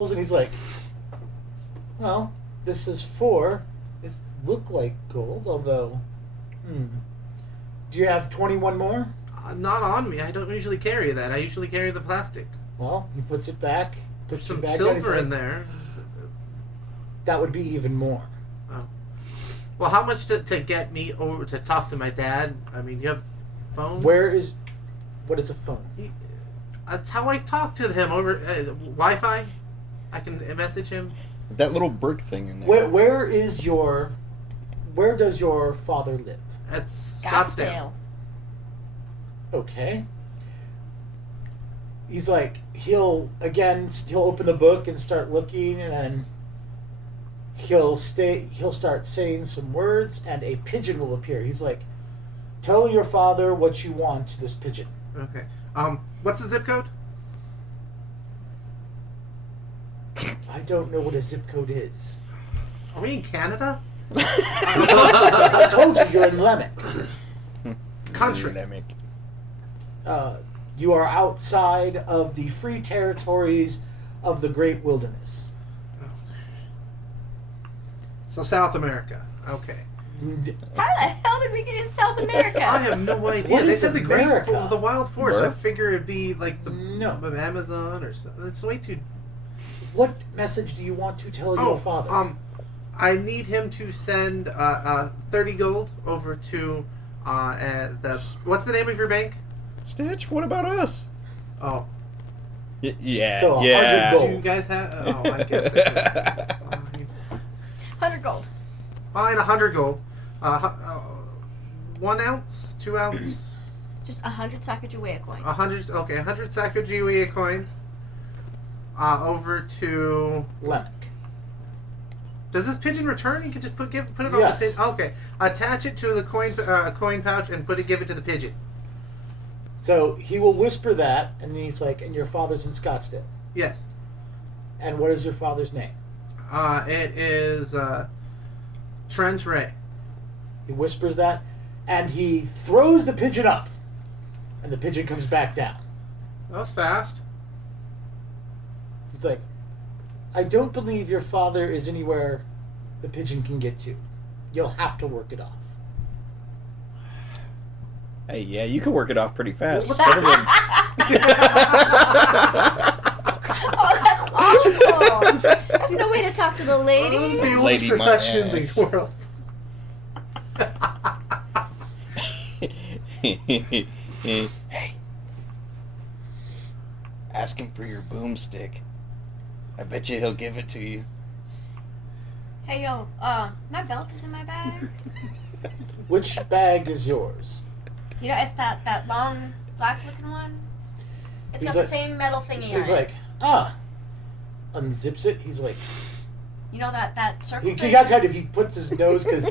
And he's like, well, this is 4. It look like gold, although, do you have 21 more? Not on me. I don't usually carry that. I usually carry the plastic. Well, he puts it back. There's Puts some it back silver down, in there. That would be even more. Oh. Well, how much to get me over to talk to my dad? I mean, you have phones? What is a phone? That's how I talk to him over Wi-Fi. I can message him. That little brick thing in there. Where does your father live? At Scottsdale. Okay. He's like, he'll open the book and start looking, and then he'll start saying some words, and a pigeon will appear. He's like, tell your father what you want to this pigeon. Okay. What's the zip code? I don't know what a zip code is. Are we in Canada? I told you you're in Lemmick. Country. Lemmick. You are outside of the free territories of the Great Wilderness. So South America. Okay. How the hell did we get in South America? I have no idea. What They is said America? the wild forest. I Where? figure it'd be like the No. Amazon or something. It's way too. What message do you want to tell your father? I need him to send 30 gold over to what's the name of your bank? Stitch, what about us? Oh, Yeah. So, 100 yeah. gold. do you guys have? Oh, I guess. I could. 100 gold. Fine, 100 gold. 1 ounce, 2 ounce, Just 100 Sacagawea coins. 100. Okay, 100 Sacagawea coins. Over to. Lemmick. Does this pigeon return? You can just put it on Yes. the pigeon. Okay, attach it to the coin pouch and give it to the pigeon. So he will whisper that, and he's like, and your father's in Scottsdale. Yes. And what is your father's name? It is Trent Ray. He whispers that, and he throws the pigeon up, and the pigeon comes back down. That was fast. He's like, I don't believe your father is anywhere the pigeon can get to. You'll have to work it off. Hey, yeah, you can work it off pretty fast. Oh, that's awful. There's no way to talk to the lady. It's the oldest Lady, my profession in ass. the world. Hey. Ask him for your boomstick. I bet you he'll give it to you. Hey, yo, my belt is in my bag. Which bag is yours? You know, it's that long, black-looking one. It's He's got like- the same metal thingy So on he's it. like, unzips it. He's like, You know that circle he thing? got kind of, he puts his nose, because,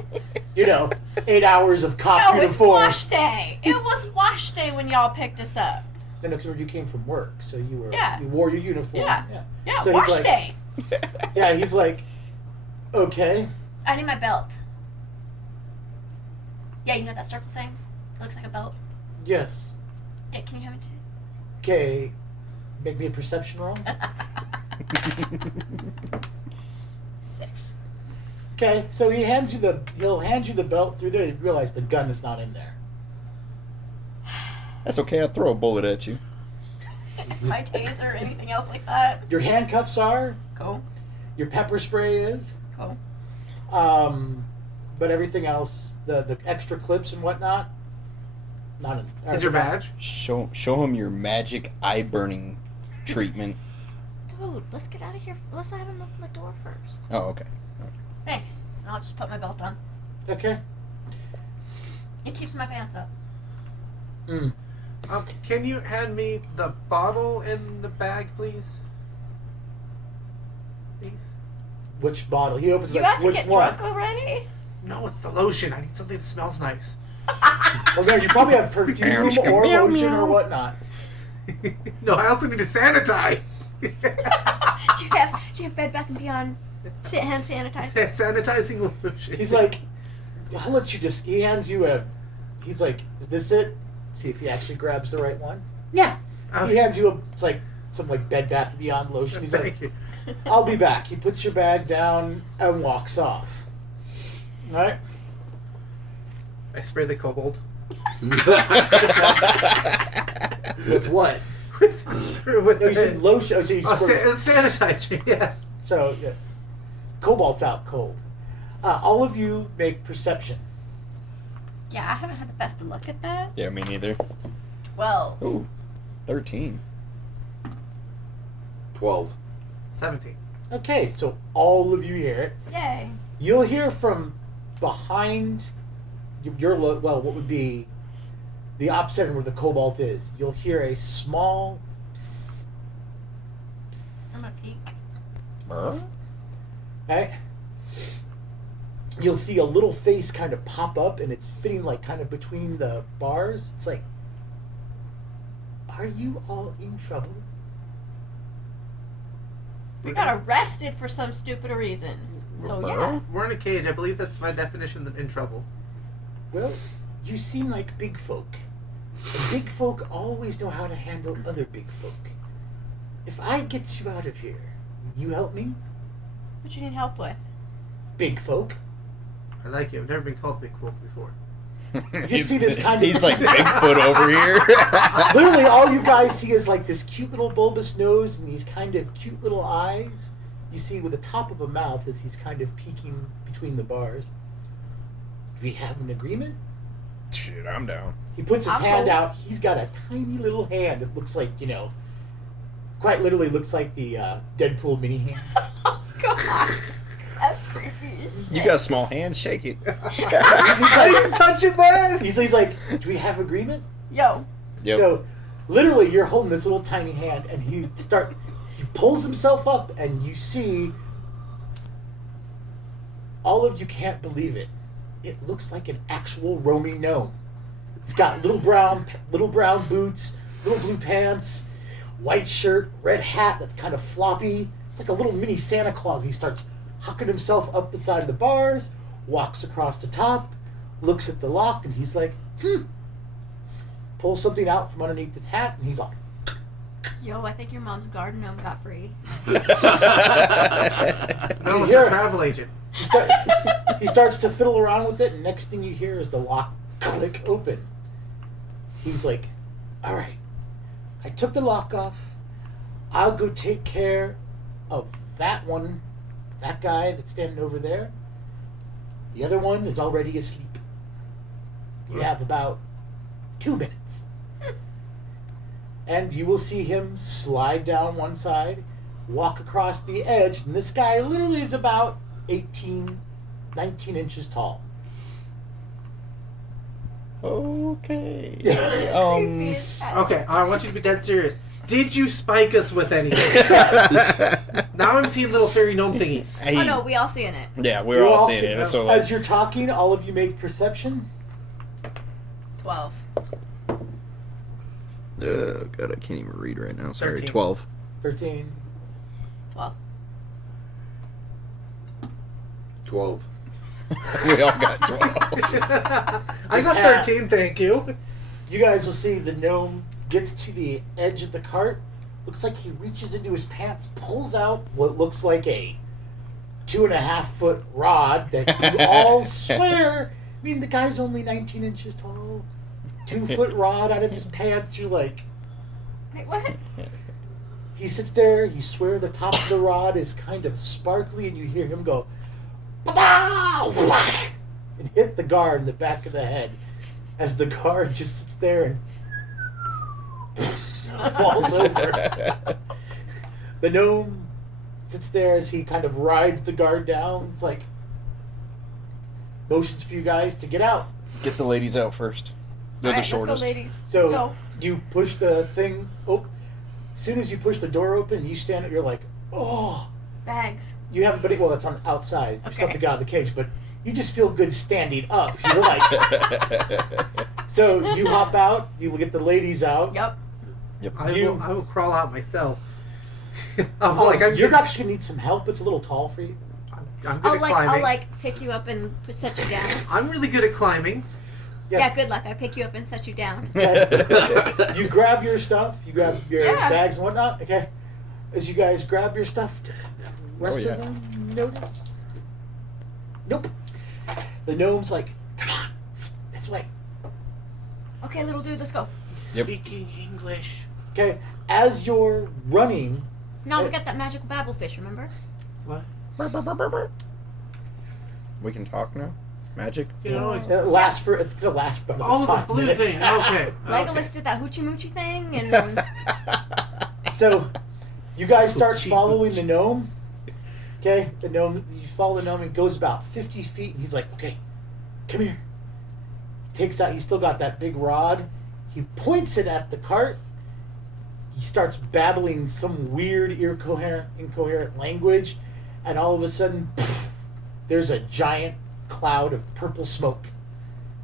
8 hours of cop No, it's uniform. wash day. It was wash day when y'all picked us up. No, because you came from work, so you Yeah. wore your uniform. Yeah. Yeah, So wash he's like, day. Yeah, he's like, okay. I need my belt. Yeah, you know that circle thing? It looks like a belt. Yes. Yeah, can you have it too? Okay. Make me a perception roll. 6. Okay, so he'll hand you the belt through there. You realize the gun is not in there. That's okay, I'll throw a bullet at you. My taser or anything else like that? Your handcuffs are. Cool. Your pepper spray is. Cool. But everything else, the extra clips and whatnot, not in. Is your badge? Show him your magic eye burning treatment. Dude, let's get out of here. Let's have him open the door first. Oh, okay. Thanks. I'll just put my belt on. Okay. It keeps my pants up. Can you hand me the bottle in the bag, please? Please. Which bottle? He opens You like, got to which get one? drunk already? No, it's the lotion. I need something that smells nice. Well, no, you probably have perfume or Meow, lotion meow. or whatnot. No, I also need to sanitize. Do you have Bed Bath & Beyond hand sanitizer? Sanitizing lotion. He's like, I'll let you just. He hands you a. He's like, is this it? See if he actually grabs the right one. Yeah. He hands you it's like some like Bed Bath & Beyond lotion. He's Thank like, you. I'll be back. He puts your bag down and walks off. All right. I spray the kobold. With what? with No, you said lotion. Oh, so you sanitizer, yeah. So, Cobalt's out cold. All of you make perception. Yeah, I haven't had the best of luck at that. Yeah, me neither. 12. Ooh, 13. 12. 17. Okay, so all of you hear it. Yay. You'll hear from behind what would be the opposite end where the Cobalt is. You'll hear a small psst, I'm gonna peek. okay? You'll see a little face kind of pop up, and it's fitting like kind of between the bars. It's like, are you all in trouble? We got arrested for some stupid reason. So yeah. We're in a cage. I believe that's my definition of in trouble. Well, you seem like big folk. And big folk always know how to handle other big folk. If I get you out of here, you help me? What you need help with? Big folk. I like you. I've never been called Big Quote before. You see this kind of... He's like Bigfoot over here. Literally, all you guys see is like this cute little bulbous nose and these kind of cute little eyes. You see with the top of a mouth as he's kind of peeking between the bars. Do we have an agreement? Shit, I'm down. He puts his I'm hand cool. out. He's got a tiny little hand. It looks like, quite literally looks like the Deadpool mini hand. Oh god. That's creepy as shit. You got small hands, shake it. I didn't touch it, man! He's like, do we have agreement? Yo. Yep. So, literally, you're holding this little tiny hand, and he pulls himself up, and you see, all of you can't believe it. It looks like an actual roaming gnome. He's got little brown boots, little blue pants, white shirt, red hat that's kind of floppy. It's like a little mini Santa Claus. He starts hucking himself up the side of the bars, walks across the top, looks at the lock, and he's like, pulls something out from underneath his hat, and he's all, Yo, I think your mom's garden gnome got free. No, it's Here. a travel agent. he starts to fiddle around with it, and next thing you hear is the lock click open. He's like, all right, I took the lock off. I'll go take care of that guy that's standing over there. The other one is already asleep. You have about 2 minutes. And you will see him slide down one side, walk across the edge, and this guy literally is about 19 inches tall. Okay. This is creepy as hell. Okay, I want you to be dead serious. Did you spike us with anything? Now I'm seeing little fairy gnome thingies. Oh no, we all seeing it. Yeah, we're all seeing it. So As you're talking, all of you make perception. 12. God, I can't even read right now. Sorry, 13. 12. 13. 12. 12. We all got 12. I got 13, thank you. You guys will see the gnome gets to the edge of the cart. Looks like he reaches into his pants, pulls out what looks like a 2.5-foot rod that you all swear. I mean, the guy's only 19 inches tall. 2-foot rod out of his pants. You're like, Wait, what? he sits there. You swear the top of the rod is kind of sparkly, and you hear him go, "Ba-da!" whack, and hit the guard in the back of the head as the guard just sits there and falls over. The gnome sits there as he kind of rides the guard down. It's like motions for you guys to get out. Get the ladies out first. They're Alright, the shortest. let's go, ladies. So Let's go. you push the thing. As soon as you push the door open, you stand up. You're like, oh. Bags. You haven't been well. That's on the outside. You still have Okay. to get out of the cage, but you just feel good standing up. You're like, so you hop out. You get the ladies out. Yep. Yep. I will crawl out myself. You're actually gonna need some help. It's a little tall for you. I'm good at climbing. I'll pick you up and set you down. I'm really good at climbing. Yes. Yeah, good luck. I pick you up and set you down. Okay. You grab your stuff. You grab your Yeah. bags and whatnot. Okay. as you guys grab your stuff, the rest Oh, of yeah. them notice? Nope. The gnome's like, come on, this way. Okay, little dude, let's go. Yep. Speaking English. Okay, as you're running, No, we got that magical babble fish, remember? What? We can talk now? Magic? You know, it's gonna last about oh, the 5 blue minutes. thing. Okay. Legolas okay. did that hoochie moochie thing, and So, you guys start Hoochie following the moochie. gnome. Okay, the gnome. You follow the gnome. He goes about 50 feet, and he's like, "Okay, come here." He takes out. He's still got that big rod. He points it at the cart. He starts babbling some weird, incoherent language, and all of a sudden, poof, there's a giant cloud of purple smoke.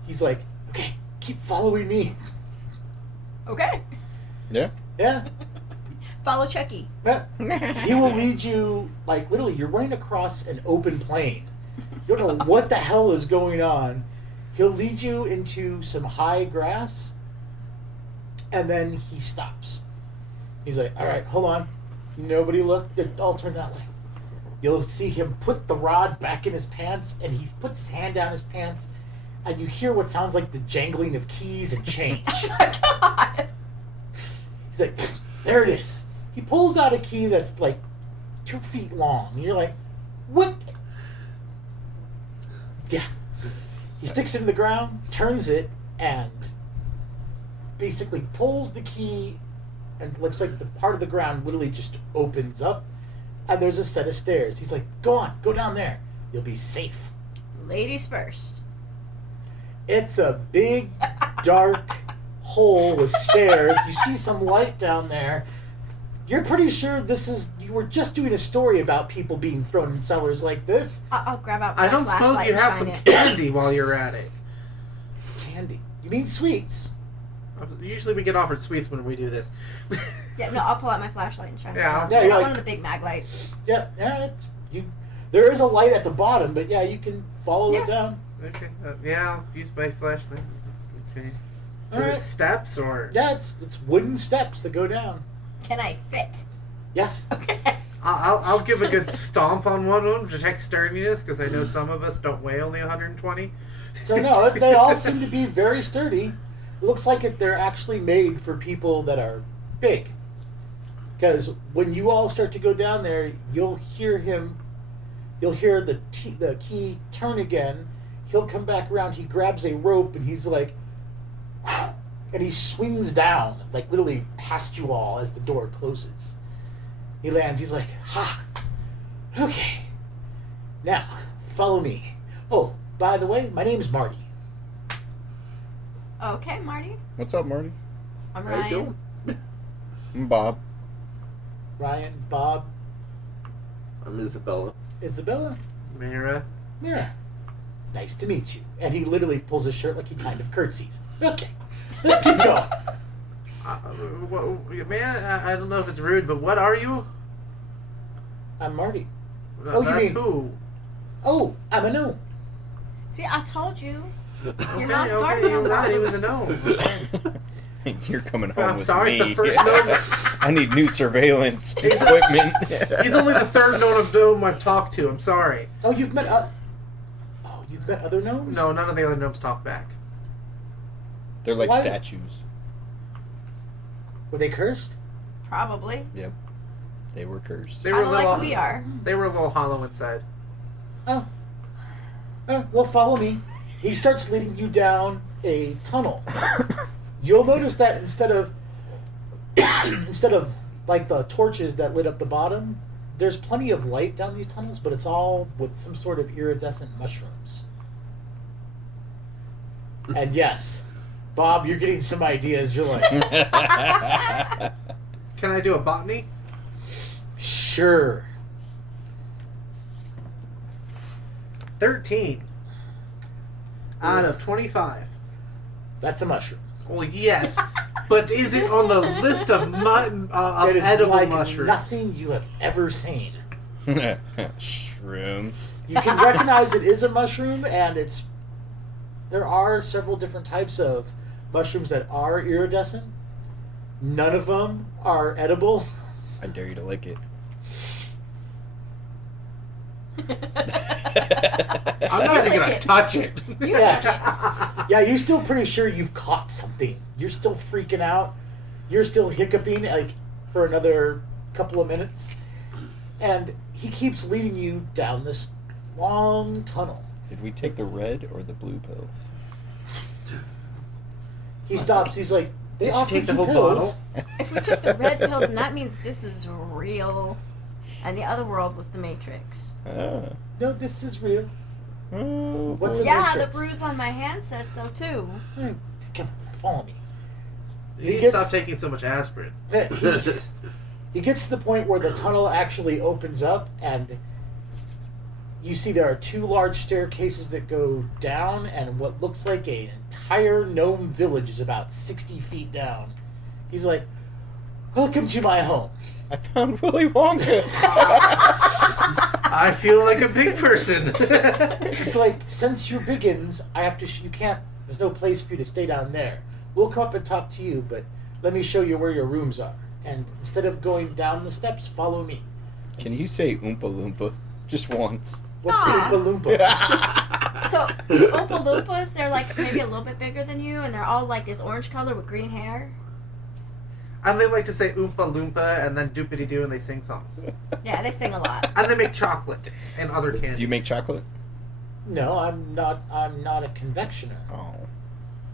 He's like, "Okay, keep following me." okay, Yeah. Yeah. follow Chucky. Yeah. He will lead you, like, literally, you're running across an open plain. You don't know what the hell is going on. He'll lead you into some high grass, and then he stops. He's like, all right, hold on. Nobody look. I'll turn that way. You'll see him put the rod back in his pants, and he puts his hand down his pants, and you hear what sounds like the jangling of keys and change. Oh my god! He's like, there it is. He pulls out a key that's like 2 feet long. And you're like, what? Yeah. He sticks it in the ground, turns it, and basically pulls the key, and it looks like the part of the ground literally just opens up, and there's a set of stairs. He's like, go on, go down there. You'll be safe. Ladies first. It's a big, dark hole with stairs. You see some light down there. You're pretty sure you were just doing a story about people being thrown in cellars like this. I'll grab out my I don't suppose flashlight you and have shine some it. candy while you're at it. Candy. You mean sweets? Usually we get offered sweets when we do this. Yeah, no, I'll pull out my flashlight and shine Yeah. it. Yeah, I you're got like- one of the big mag lights. Yeah, there is a light at the bottom, but yeah, you can follow Yeah. it down. Okay. Yeah, I'll use my flashlight. Okay. All Is right. it steps or? Yeah, it's wooden steps that go down. Can I fit? Yes. Okay. I'll give a good stomp on one of them to check sturdiness because I know some of us don't weigh only 120. So no, they all seem to be very sturdy. It looks like they're actually made for people that are big. Because when you all start to go down there, you'll hear the key turn again. He'll come back around. He grabs a rope and he's like, and he swings down, like literally past you all as the door closes. He lands. He's like, ha, okay. Now, follow me. Oh, by the way, my name's Marty. Okay, Marty. What's up, Marty? I'm How you Ryan. doing? I'm Bob. Ryan, Bob, I'm Isabella. Isabella, Mira. Mira. Nice to meet you. And he literally pulls his shirt like he kind of curtsies. Okay, let's keep going. Man, I don't know if it's rude, but what are you? I'm Marty. Oh, you That's mean- who? Oh, I'm a gnome. See, I told you. You're Okay, not okay, starting you're on right. He those. was a gnome. Okay. You're coming home I'm with sorry, me. it's the first gnome. I need new surveillance equipment. He's only the third gnome I've talked to. I'm sorry. Oh, you've met other gnomes? No, none of the other gnomes talk back. They're like Why- statues. Were they cursed? Probably. Yep. They were cursed. They were Kind of a little. like we are. They were a little hollow inside. Oh. Well, follow me. He starts leading you down a tunnel. You'll notice that instead of like the torches that lit up the bottom, there's plenty of light down these tunnels, but it's all with some sort of iridescent mushrooms. And yes, Bob, you're getting some ideas. You're like, Can I do a botany? sure. 13 out of 25. That's a mushroom. Well, yes, but is it on the list of It is edible like mushrooms? nothing you have ever seen. Shrooms. You can recognize it is a mushroom, and there are several different types of mushrooms that are iridescent. None of them are edible. I dare you to lick it. I'm not even gonna touch it. Yeah. Yeah, you're still pretty sure you've caught something. You're still freaking out. You're still hiccuping like for another couple of minutes. And he keeps leading you down this long tunnel. Did we take the red or the blue pill? He stops. He's like, they Did you offered take the you whole pills. bottle? If we took the red pill, then that means this is real. And the other world was the Matrix. Ah. No, this is real. Oh, What's boy. a Yeah, Matrix? the bruise on my hand says so too. Come on, follow me. You need to gets- stop taking so much aspirin. He gets to the point where the tunnel actually opens up, and you see there are two large staircases that go down, and what looks like an entire gnome village is about 60 feet down. He's like, welcome to my home. I found Willy Wonka. I feel like a big person. It's like, since you're biggins, I have to. You can't. There's no place for you to stay down there. We'll come up and talk to you, but let me show you where your rooms are. And instead of going down the steps, follow me. Can you say Oompa Loompa just once? What's Ah. Oompa Loompa? So, Oompa Loompas, they're like maybe a little bit bigger than you, and they're all like this orange color with green hair. And they like to say Oompa Loompa and then doopity doo and they sing songs. Yeah, they sing a lot. And they make chocolate and other candies. Do you make chocolate? No, I'm not. I'm not a convectioner. Oh.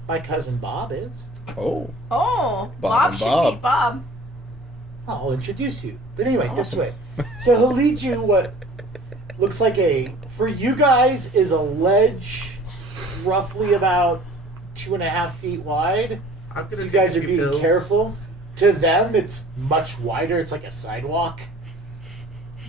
My cousin Bob is. Oh. Oh, Bob Bob and should Bob. be Bob. I'll introduce you. But anyway, this Awesome. way. So he'll lead you what looks like for you guys, is a ledge roughly about 2.5 feet wide. I'm gonna So you take guys a are few being pills. careful. To them, it's much wider. It's like a sidewalk.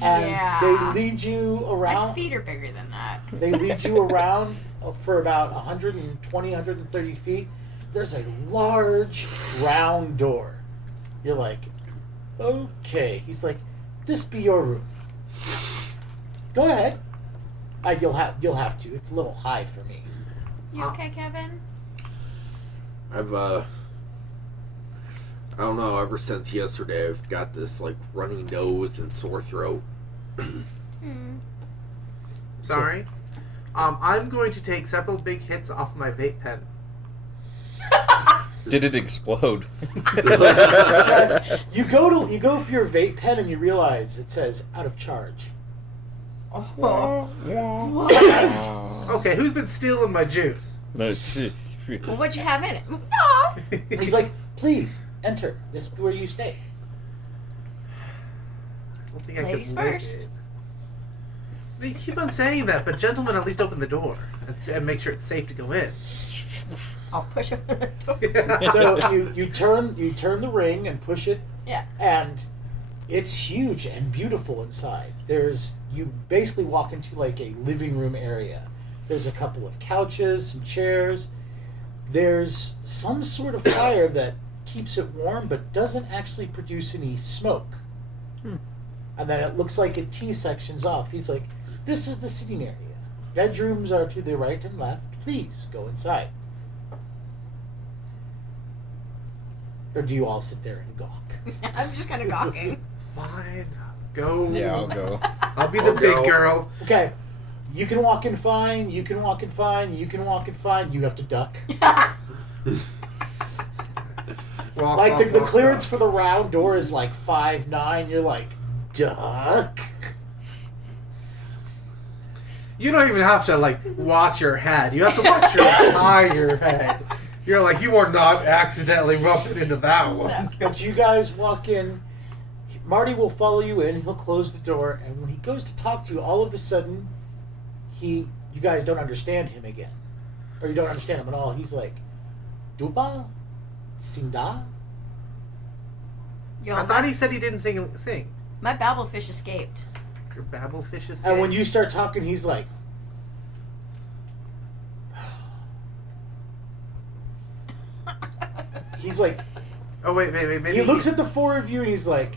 And Yeah. they lead you My around. feet are bigger than that. They lead you around for about 120, 130 feet. There's a large round door. You're like, okay. He's like, this be your room. Go ahead. You'll have to. It's a little high for me. You okay, Kevin? I've I don't know, ever since yesterday I've got this like runny nose and sore throat. Hmm. Sorry. I'm going to take several big hits off my vape pen. Did it explode? You go for your vape pen and you realize it says out of charge. Oh. What? Okay, who's been stealing my juice? Well, what'd you have in it? No. He's like, please enter. This is where you stay. I don't think I Ladies could lick first. it. You keep on saying that, but gentlemen, at least open the door and make sure it's safe to go in. I'll push him. Yeah. So you turn the ring and push it, Yeah. and it's huge and beautiful inside. You basically walk into like a living room area. There's a couple of couches, some chairs. There's some sort of fire that keeps it warm but doesn't actually produce any smoke. And then it looks like it T-sections off. He's like, this is the sitting area. Bedrooms are to the right and left. Please go inside. Or do you all sit there and gawk? I'm just kind of gawking. Fine. Go. Yeah, I'll go. I'll be the I'll big go. girl. Okay. You can walk in fine. You can walk in fine. You can walk in fine. You have to duck. Walk, Like walk, the walk, clearance walk. for the round door is like 5'9". You're like, duck. You don't even have to like watch your head. You have to watch your entire head. You're like, you are not accidentally bumping into that one. But you guys walk in. Marty will follow you in. He'll close the door, and when he goes to talk to you, all of a sudden, you guys don't understand him again, or you don't understand him at all. He's like, Duba, Sinda. Yo, I thought he said he didn't sing. my babblefish escaped. Your babblefish is. And when you start talking, he's like, Oh wait, maybe he looks at the four of you, and he's like,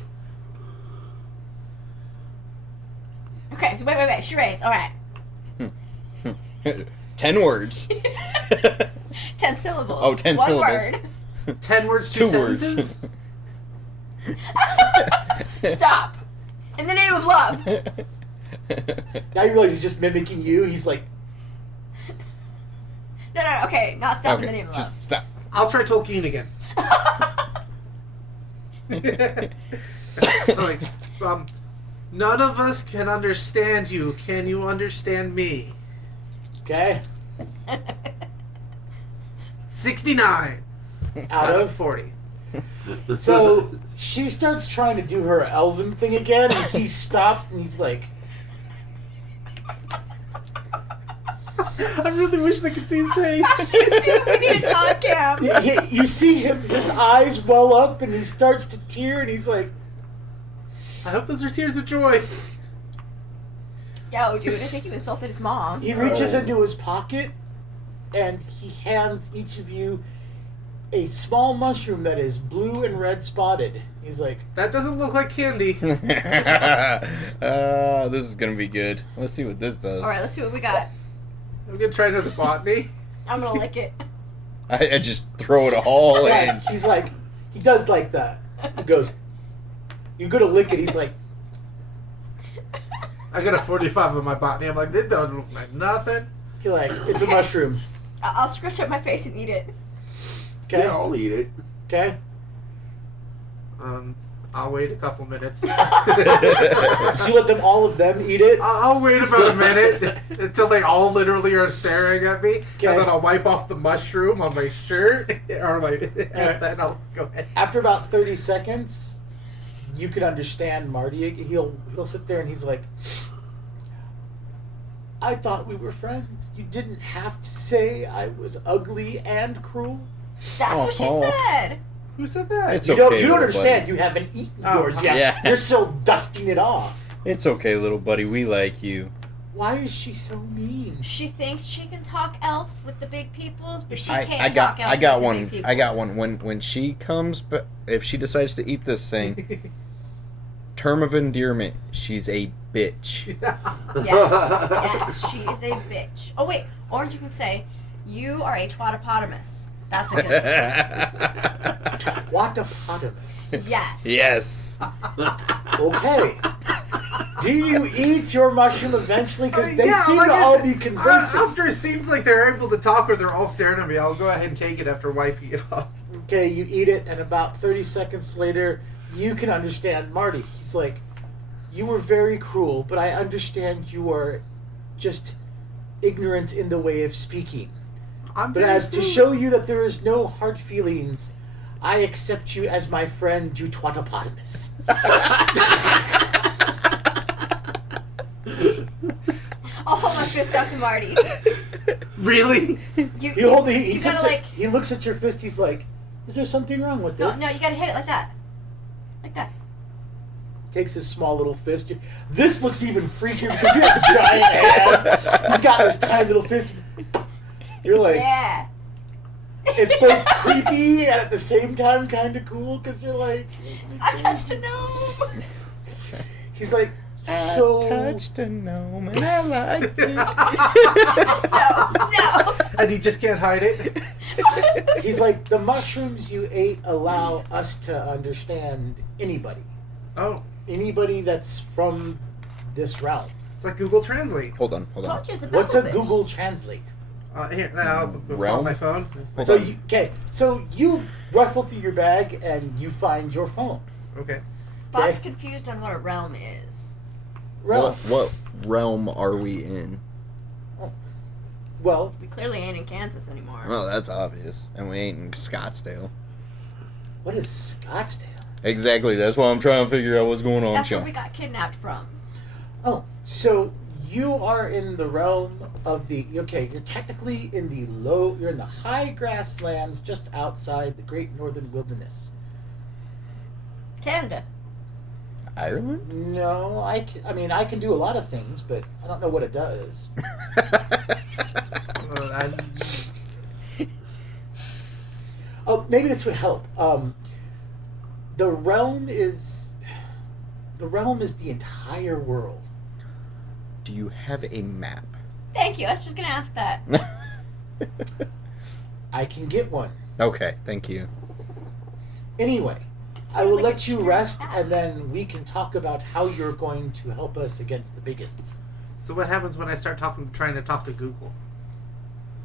Okay, wait. Charades. All right. 10 words. 10 syllables. Oh, 10 One syllables. word. 10 words, 2 2 words. sentences. Stop! In the name of love! Now you realize he's just mimicking you. He's like, No, okay, not stop in the Okay, name of love. just stop. I'll try Tolkien again. Like, none of us can understand you. Can you understand me? okay, 69 out of 40. So she starts trying to do her elven thing again, and he stopped, and he's like, I really wish they could see his face. We need a Todd cam. you see him, his eyes well up, and he starts to tear, and he's like, I hope those are tears of joy. Yo, dude, I think you insulted his mom. he reaches into his pocket, and he hands each of you a small mushroom that is blue and red spotted. He's like, That doesn't look like candy. This is gonna be good. Let's see what this does. Alright, let's see what we got. I'm gonna try another botany. I'm gonna lick it. I just throw it all in. yeah, he's like, he does like that. He goes, you go to lick it, he's like, I got a 45 on my botany. I'm like, this don't look like nothing. you're like, it's a mushroom. I'll scratch up my face and eat it. Okay, Yeah, I'll eat it. okay. I'll wait a couple minutes. So you let them, all of them, eat it. I'll wait about a minute until they all literally are staring at me, Okay. and then I'll wipe off the mushroom on my shirt, or my, and then I'll go ahead. After about 30 seconds, you can understand Marty. He'll sit there and he's like, I thought we were friends. You didn't have to say I was ugly and cruel. That's what she Oh. said. Who said that? It's You okay, don't little understand. buddy. You haven't eaten Oh, yours yet. yeah. You're still dusting it off. It's okay, little buddy. We like you. Why is she so mean? She thinks she can talk elf with the big peoples, but she can't I got talk elf I got with the one. big peoples. I got one. When she comes, but if she decides to eat this thing, term of endearment, she's a bitch. Yes, she is a bitch. Oh wait, or you can say, you are a twatopotamus. That's a good Twatopotamus. Yes. Yes. Okay. Do you eat your mushroom eventually? Because they Yeah, seem like to I all said, be convincing. After it seems like they're able to talk or they're all staring at me, I'll go ahead and take it after wiping it off. Okay, you eat it, and about 30 seconds later, you can understand Marty. He's like, you were very cruel, but I understand you are just ignorant in the way of speaking. But as to show you that there is no hard feelings, I accept you as my friend, you twatopotamus. I'll hold my fist up to Marty. Really? He You gotta like. he looks at your fist, he's like, is there something wrong with it? No, you gotta hit it like that. Like that. Takes his small little fist. This looks even freakier because you have giant hands. He's got this tiny little fist. You're like, Yeah. it's both creepy and at the same time kind of cool because you're like, I touched a gnome. he's like, so. touched a gnome and I like it. No. And you just can't hide it? He's like, the mushrooms you ate allow us to understand anybody. Oh, Anybody that's from this realm. it's like Google Translate. Hold on. Told you it's a What's a pebblefish. Google Translate? Here, now, Realm? on my phone. Hold So on. you rifle through your bag and you find your phone. Okay. Bob's Okay. confused on what a realm is. Realm. What realm are we in? Well, We clearly ain't in Kansas anymore. Well, that's obvious. And we ain't in Scottsdale. what is Scottsdale? Exactly. That's why I'm trying to figure out what's going on, That's where Sean. we got kidnapped from. Oh, so you are in the realm of the. Okay, you're technically in the low. You're in the high grasslands just outside the Great Northern Wilderness. Canada. Ireland? No, I can do a lot of things, but I don't know what it does. Oh, maybe this would help. The realm is the entire world. Do you have a map? Thank you. I was just gonna ask that. I can get one. Okay, thank you. Anyway, I will let you rest, and then we can talk about how you're going to help us against the bigots. So what happens when I start trying to talk to Google?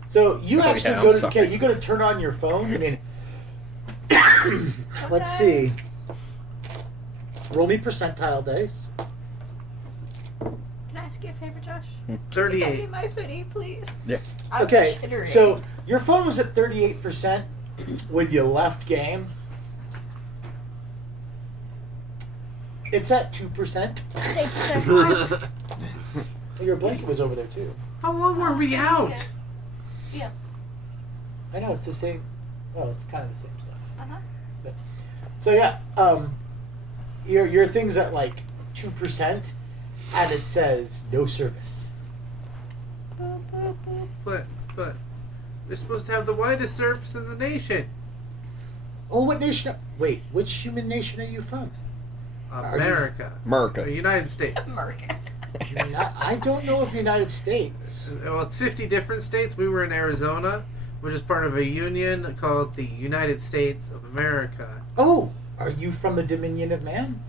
So you Oh, actually yeah, go I'm to sorry. you go to turn on your phone. I mean, let's see. Roll me percentile dice. Can I ask you a favor, Josh? Get me 38. my hoodie, please. Yeah. I'm Okay, chittering. so your phone was at 38% when you left game. It's at 2%. Thank you so much. Your blanket was over there too. How long were we out? Yeah. I know it's the same. Well, it's kind of the same stuff. Uh-huh. So yeah, your thing's at like 2%, and it says no service. Boop, boop, boop. But they're supposed to have the widest surface in the nation. Oh, what nation? Wait, which human nation are you from? Are you- America. America. The United States. America. I don't know if United States. Well, it's 50 different states. We were in Arizona, which is part of a union called the United States of America. Oh, are you from the Dominion of Man?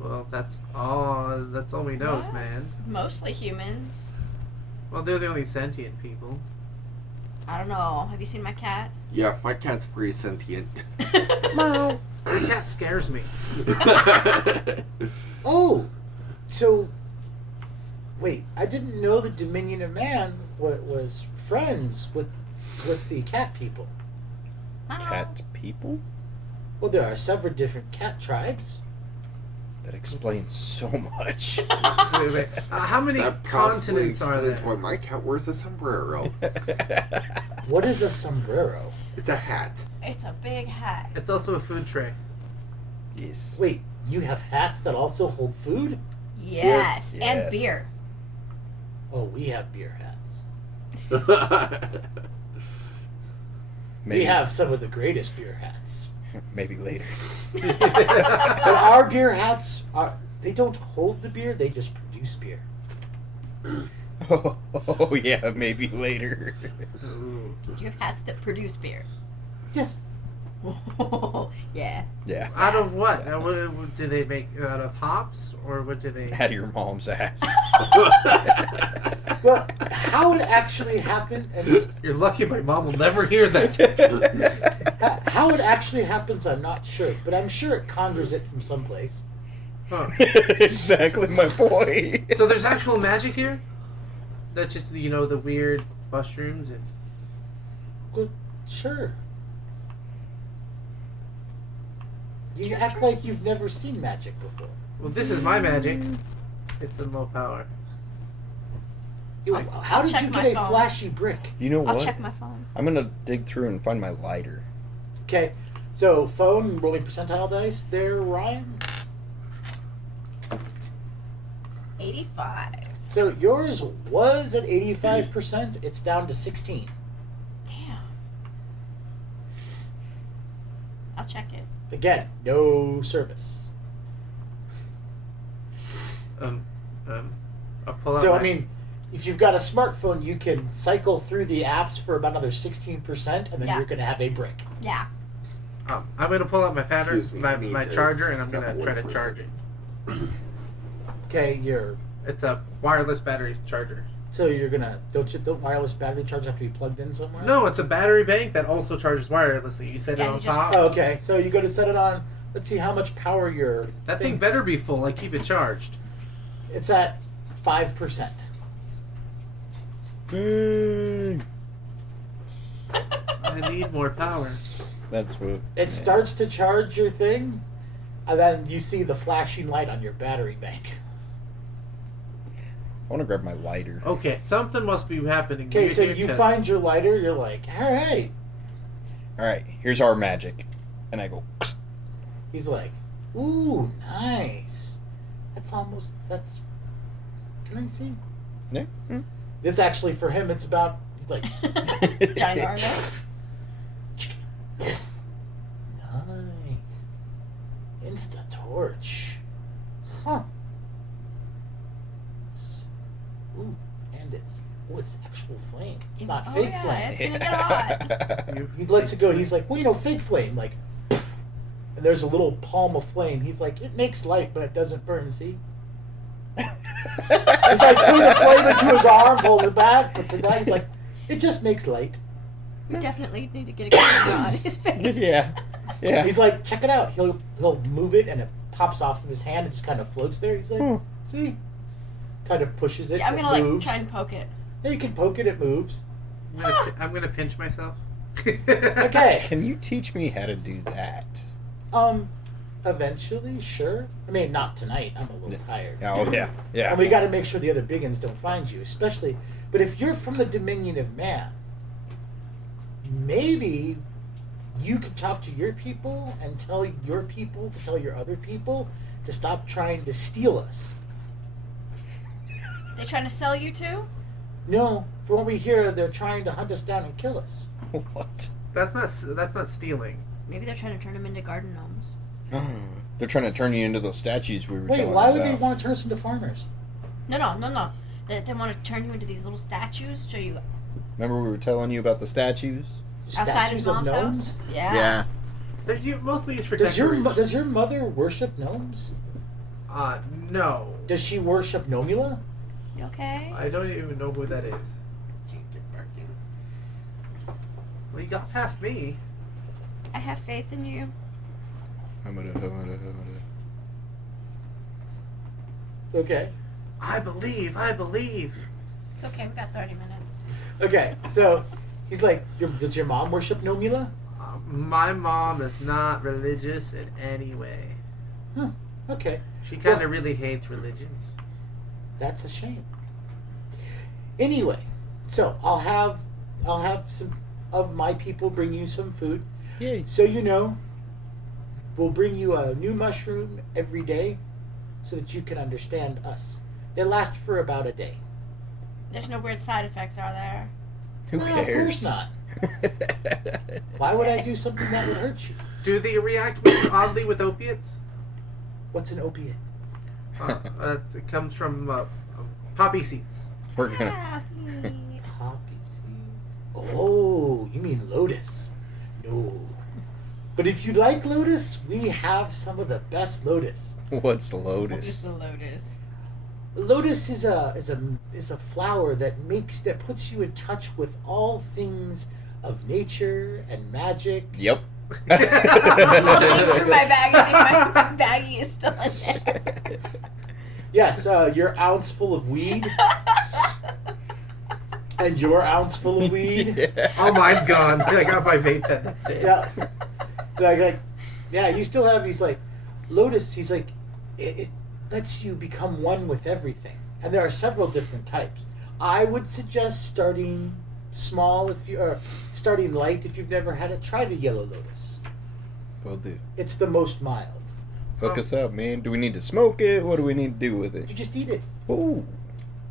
Well, that's all we know, What? man. Mostly humans. Well, they're the only sentient people. I don't know. Have you seen my cat? Yeah, my cat's pretty sentient. The cat scares me. Oh, so wait, I didn't know the Dominion of Man was friends with the cat people. Cat people? Well, there are several different cat tribes. That explains so much. Wait. How many That possibly continents are explains there? why my cat wears a sombrero. What is a sombrero? It's a hat. It's a big hat. It's also a food tray. Yes. Wait, you have hats that also hold food? Yes. Yes. And beer. Oh, we have beer hats. Maybe, We have some of the greatest beer hats. maybe later. But our beer hats they don't hold the beer, they just produce beer. Oh, yeah, maybe later. You have hats that produce beer. Yes. Yeah. Yeah. Out of what? What do they make out of hops, or what do they? Out of your mom's ass. Well, how it actually happened and You're lucky my mom will never hear that. how it actually happens, I'm not sure, but I'm sure it conjures it from someplace. Huh. Exactly my point. So there's actual magic here. That's just the weird mushrooms and. Well, sure. You act like you've never seen magic before. Well, this is my magic. It's in low power. How did check you my get a phone. flashy brick? You know I'll what? check my phone. I'm gonna dig through and find my lighter. Okay, so phone rolling percentile dice there, Ryan. 85. So yours was at 85%. It's down to 16. Damn. I'll check it. Again, no service. I'll pull out. So my, I mean, if you've got a smartphone, you can cycle through the apps for about another 16%, and then Yeah. you're going to have a brick. Yeah. I'm gonna pull out my pattern, Excuse me, I need my to charger, and I'm step gonna away try to for a charge it. second. Okay, It's a wireless battery charger. so you're gonna don't wireless battery charge have to be plugged in somewhere? No, it's a battery bank that also charges wirelessly. You set Yeah, it on you just- top. Oh, okay, so you go to set it on. Let's see how much power your That thing better be full. I keep it charged. It's at 5%. I need more power. That's what. It starts to charge your thing, and then you see the flashing light on your battery bank. I want to grab my lighter. Okay, something must be happening. Okay, weird so here, you 'cause- find your lighter. You're like, all right. All right, here's our magic, and I go. He's like, ooh, nice. That's. Can I see? Yeah. This actually for him, it's about. He's like, Ginormous. nice. Insta torch. Huh. Ooh, and it's actual flame. It's not fake yeah, flame. it's gonna get hot. You- He lets it go, and he's like, well, fake flame, like, poof. And and there's a little palm of flame. He's like, it makes light, but it doesn't burn. See? He's like putting the flame into his arm, pulls it back, puts it back. He's like, it just makes light. We definitely need to get a camera on his face. Yeah. He's like, check it out. He'll move it, and it pops off of his hand and just kind of floats there. He's like, see? Kind of pushes it. Yeah, I'm it gonna moves. try and poke it. Yeah, you can poke it. It moves. I'm gonna pinch myself. Okay. Can you teach me how to do that? Eventually, sure. I mean, not tonight. I'm a little tired. Oh yeah, yeah. And we got to make sure the other biggins don't find you, especially. But if you're from the Dominion of Man, maybe you could talk to your people and tell your people to tell your other people to stop trying to steal us. They trying to sell you too? No, from what we hear, they're trying to hunt us down and kill us. What? That's not stealing. Maybe they're trying to turn them into garden gnomes. They're trying to turn you into those statues we were Wait, talking why about. would they want to turn us into farmers? No. They want to turn you into these little statues, show you Remember we were telling you about the statues? outside his mom's house. Yeah. They're mostly used for Does your decoration. does your mother worship gnomes? No. Does she worship Nomula? You okay? I don't even know who that is. Can't get back in. Well, you got past me. I have faith in you. Okay. I believe. It's okay. We got 30 minutes. Okay, so he's like, does your mom worship Nomula? My mom is not religious in any way. Huh. Okay. She kind of Well- really hates religions. That's a shame. Anyway, so I'll have some of my people bring you some food. Yay. So you know, we'll bring you a new mushroom every day so that you can understand us. They last for about a day. There's no weird side effects, are there? Who No, cares? Of course not. Why would I do something that would hurt you? Do they react oddly with opiates? What's an opiate? It comes from poppy seeds. We're gonna. Happy. Poppy seeds. Oh, you mean lotus? No. But if you like lotus, we have some of the best lotus. What's It's lotus? a lotus. Lotus is a flower that puts you in touch with all things of nature and magic. Yep. I'll dig through my bag and see if my baggie is still in there. Yes, your ounce full of weed and your ounce full of weed. Oh, mine's gone. I got my vape pen. That's it. Yeah, yeah. You still have. He's like, lotus. He's like, it lets you become one with everything, and there are several different types. I would suggest starting small or starting light if you've never had it. Try the yellow lotus. Will do. It's the most mild. Hook us up, man. Do we need to smoke it? What do we need to do with You it? just eat it. Ooh,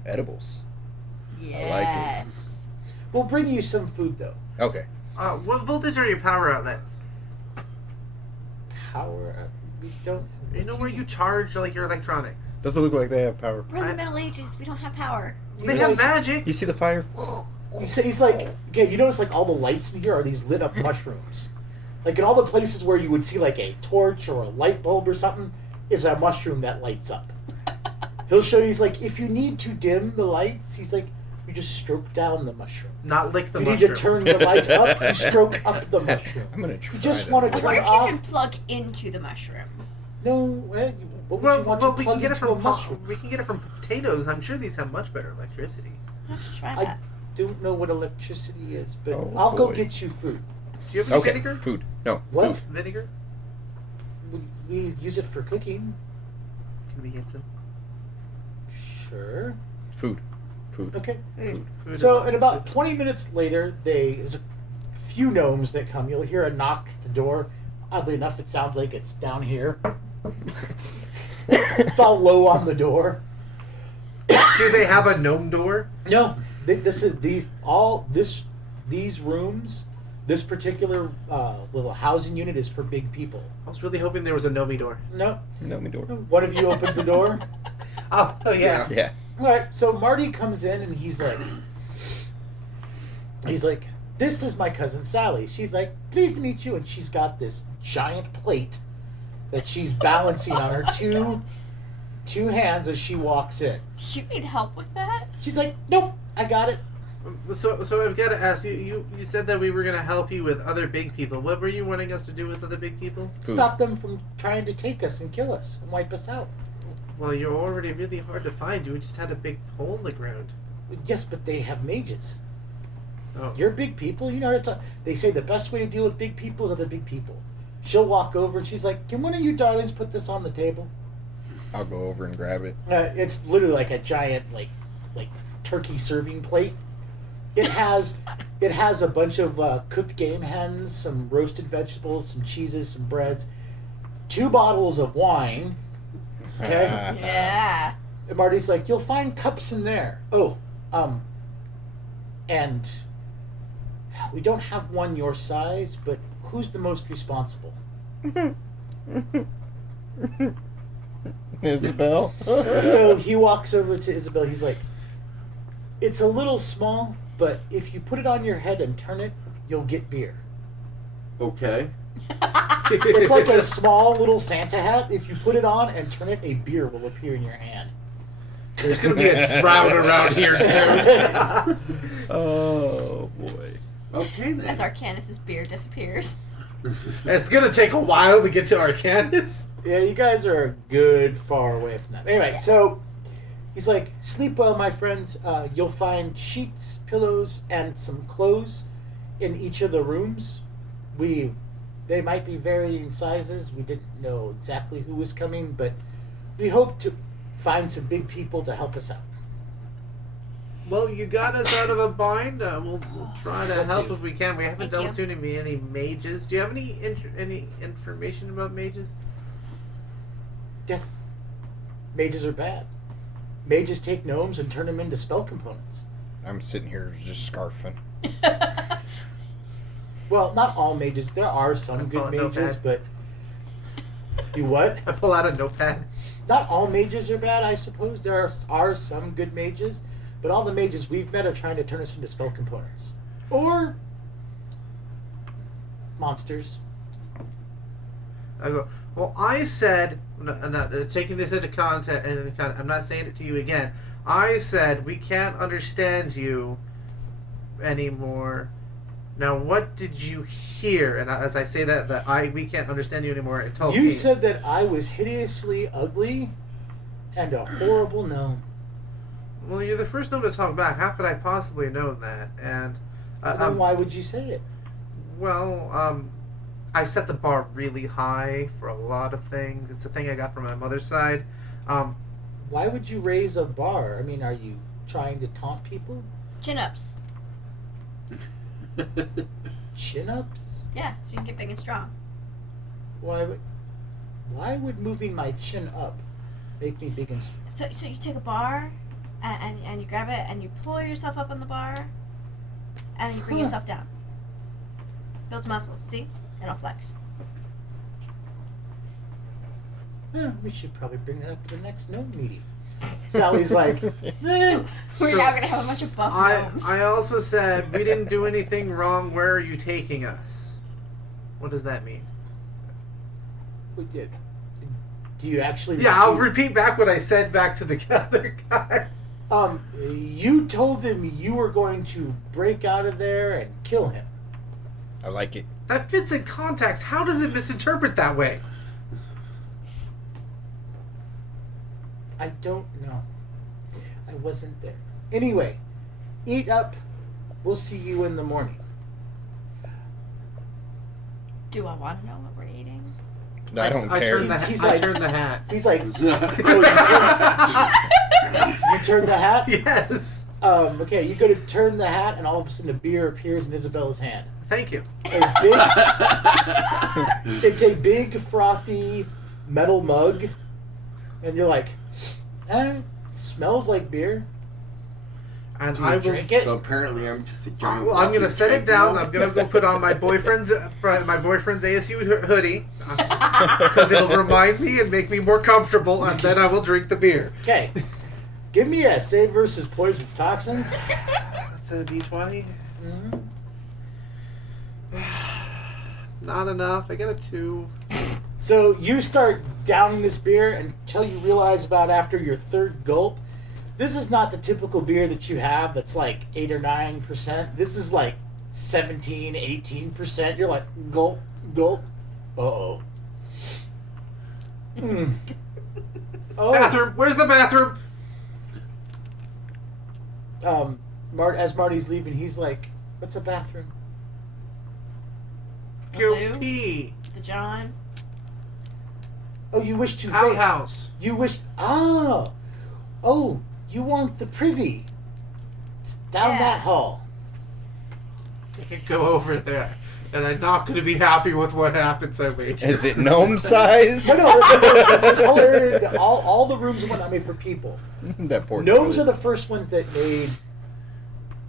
edibles. Yes. We'll bring you some food though. Okay. What voltage are your power outlets? Power. We don't. You know where you charge like your electronics? Doesn't look like they have power. We're in the Middle Ages. We don't have power. They have magic. You see the fire? He's like, okay, you notice like all the lights in here are these lit up mushrooms. Like in all the places where you would see like a torch or a light bulb or something, is a mushroom that lights up. He'll show you, he's like, if you need to dim the lights, he's like, you just stroke down the mushroom. Not lick the If you need mushroom. to turn the light up, you stroke up the mushroom. I'm gonna try. You just that. want I to wonder turn if you can off. plug into the mushroom. No, what would Well, you want well, to we plug can get it into a from mushroom? we can get it from potatoes. I'm sure these have much better electricity. I'll have to try I that. don't know what electricity is, but Oh, I'll go boy. get you food. Do you have any Okay. vinegar? Food. No. What? Food. Vinegar? We use it for cooking. Can we get some? Sure. Food. Food. Okay. Food. Food So, is- in about 20 minutes later, there's a few gnomes that come. You'll hear a knock at the door. Oddly enough, it sounds like it's down here. It's all low on the door. Do they have a gnome door? No, these rooms. This particular little housing unit is for big people. I was really hoping there was a gnome door. No, No, me door. one of you opens the door. Oh yeah. Yeah. All right, so Marty comes in and he's like, this is my cousin Sally. She's like, pleased to meet you, and she's got this giant plate that she's balancing on her two hands as she walks in. You need help with that? She's like, nope, I got it. So I've got to ask you. You said that we were going to help you with other big people. What were you wanting us to do with other big people? Food. Stop them from trying to take us and kill us and wipe us out. Well, you're already really hard to find. You just had a big hole in the ground. Yes, but they have mages. Oh. You're big people. You know how to talk. They say the best way to deal with big people is other big people. She'll walk over and she's like, can one of you darlings put this on the table? I'll go over and grab it. It's literally like a giant like turkey serving plate. It has a bunch of cooked game hens, some roasted vegetables, some cheeses, some breads, 2 bottles of wine. Okay. Yeah. And Marty's like, you'll find cups in there. Oh, and we don't have one your size, but who's the most responsible? Isabel. So he walks over to Isabel. He's like, it's a little small, but if you put it on your head and turn it, you'll get beer. Okay. It's like a small little Santa hat. If you put it on and turn it, a beer will appear in your hand. There's going to be a drought around here soon. Oh boy. Okay then. As Arcanus's beard disappears. It's going to take a while to get to Arcanus. Yeah, you guys are a good far away from that. Anyway, so he's like, sleep well, my friends. You'll find sheets, pillows, and some clothes in each of the rooms. They might be varying sizes. We didn't know exactly who was coming, but we hope to find some big people to help us out. Well, you got us out of a bind. We'll try to Let's help see. if we can. We haven't Thank dealt to any mages. Do you have any information about mages? Yes, mages are bad. Mages take gnomes and turn them into spell components. I'm sitting here just scarfing. Well, not all mages. There are some good Oh, mages, notepad. but you what? I pull out a notepad. Not all mages are bad, I suppose. There are some good mages, but all the mages we've met are trying to turn us into spell components. Or monsters. I go, well, I said, taking this into context, I'm not saying it to you again. I said we can't understand you anymore. Now, what did you hear? And as I say that we can't understand you anymore, it told me. You said that I was hideously ugly and a horrible gnome. Well, you're the first gnome to talk back. How could I possibly know that? And Then why would you say it? well, I set the bar really high for a lot of things. It's a thing I got from my mother's side. Why would you raise a bar? I mean, are you trying to taunt people? Chin-ups. Chin-ups? Yeah, so you can get big and strong. Why would moving my chin up make me big and strong? So you take a bar, and you grab it, and you pull yourself up on the bar, and you bring Huh. yourself down. Builds muscles, see? And it'll flex. We should probably bring that up to the next gnome meeting. Sally's like, We're So, now gonna have a bunch of buff gnomes. I also said we didn't do anything wrong. Where are you taking us? What does that mean? we did. Do you actually? Yeah, I'll repeat back what I said back to the other guy. You told him you were going to break out of there and kill him. I like it. That fits in context. How does it misinterpret that way? I don't know. I wasn't there. Anyway, eat up. We'll see you in the morning. Do I want to know what we're eating? I don't I care. turned the, He's I like- turned the hat. He's like, you turned the hat? Yes. Okay, you go to turn the hat, and all of a sudden a beer appears in Isabella's hand. Thank you. It's a big frothy metal mug, and you're like, it smells like beer. And Do you I will drink it? So apparently I'm just a giant. Well, I'm gonna walking set it keg down. now. I'm gonna go put on my boyfriend's ASU hoodie because it'll remind me and make me more comfortable, and then I will drink the beer. Okay, give me a save versus poisons toxins. That's a D20. Mhm. Not enough. I got a 2. So you start downing this beer until you realize about after your third gulp, this is not the typical beer that you have that's like 8 or 9%. This is like 17, 18%. You're like, gulp, gulp. Uh-oh. Mm. Oh. Bathroom. Where's the bathroom? As Marty's leaving, he's like, what's a bathroom? The Go Lou? pee. The John. Oh, you wish to... Outhouse. You wish... Oh, you want the privy. It's down Yeah. that hall. I can go over there. And I'm not going to be happy with what happens, I wager. Is it gnome size? No, this whole area, all the rooms are not made for people. That poor Gnomes toilet. are the first ones that made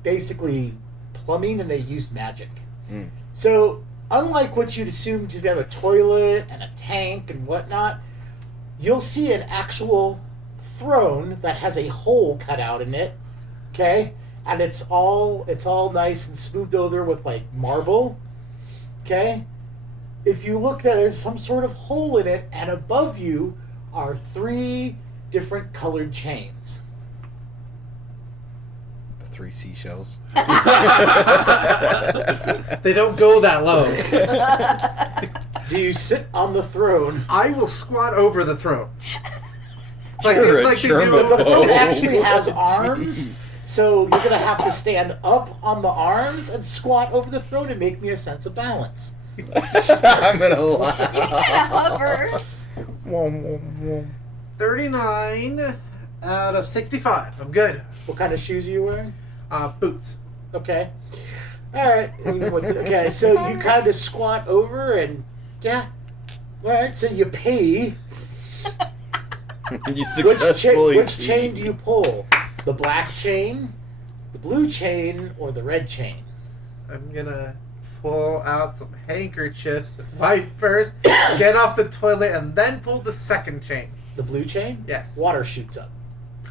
basically plumbing, and they used magic. Mm. So, unlike what you'd assume to have a toilet and a tank and whatnot, you'll see an actual throne that has a hole cut out in it. Okay, and it's all nice and smoothed over with like marble. Okay, if you look, there's some sort of hole in it, and above you are 3 different colored chains. The 3 seashells. They don't go that low. Do you sit on the throne? I will squat over the throne. You're a like they do germaphobe. The throne over actually has Jeez. arms, so you're gonna have to stand up on the arms and squat over the throne and make me a sense of balance. I'm gonna lie. You can't hover. 39 out of 65. I'm good. What kind of shoes are you wearing? Boots. Okay. All right. Okay, so you kind of squat over and yeah. All right. So you pee. You successfully. Which chain do you pull? The black chain, the blue chain, or the red chain? I'm gonna pull out some handkerchiefs, wipe first, get off the toilet, and then pull the second chain. The blue chain? Yes. Water shoots up.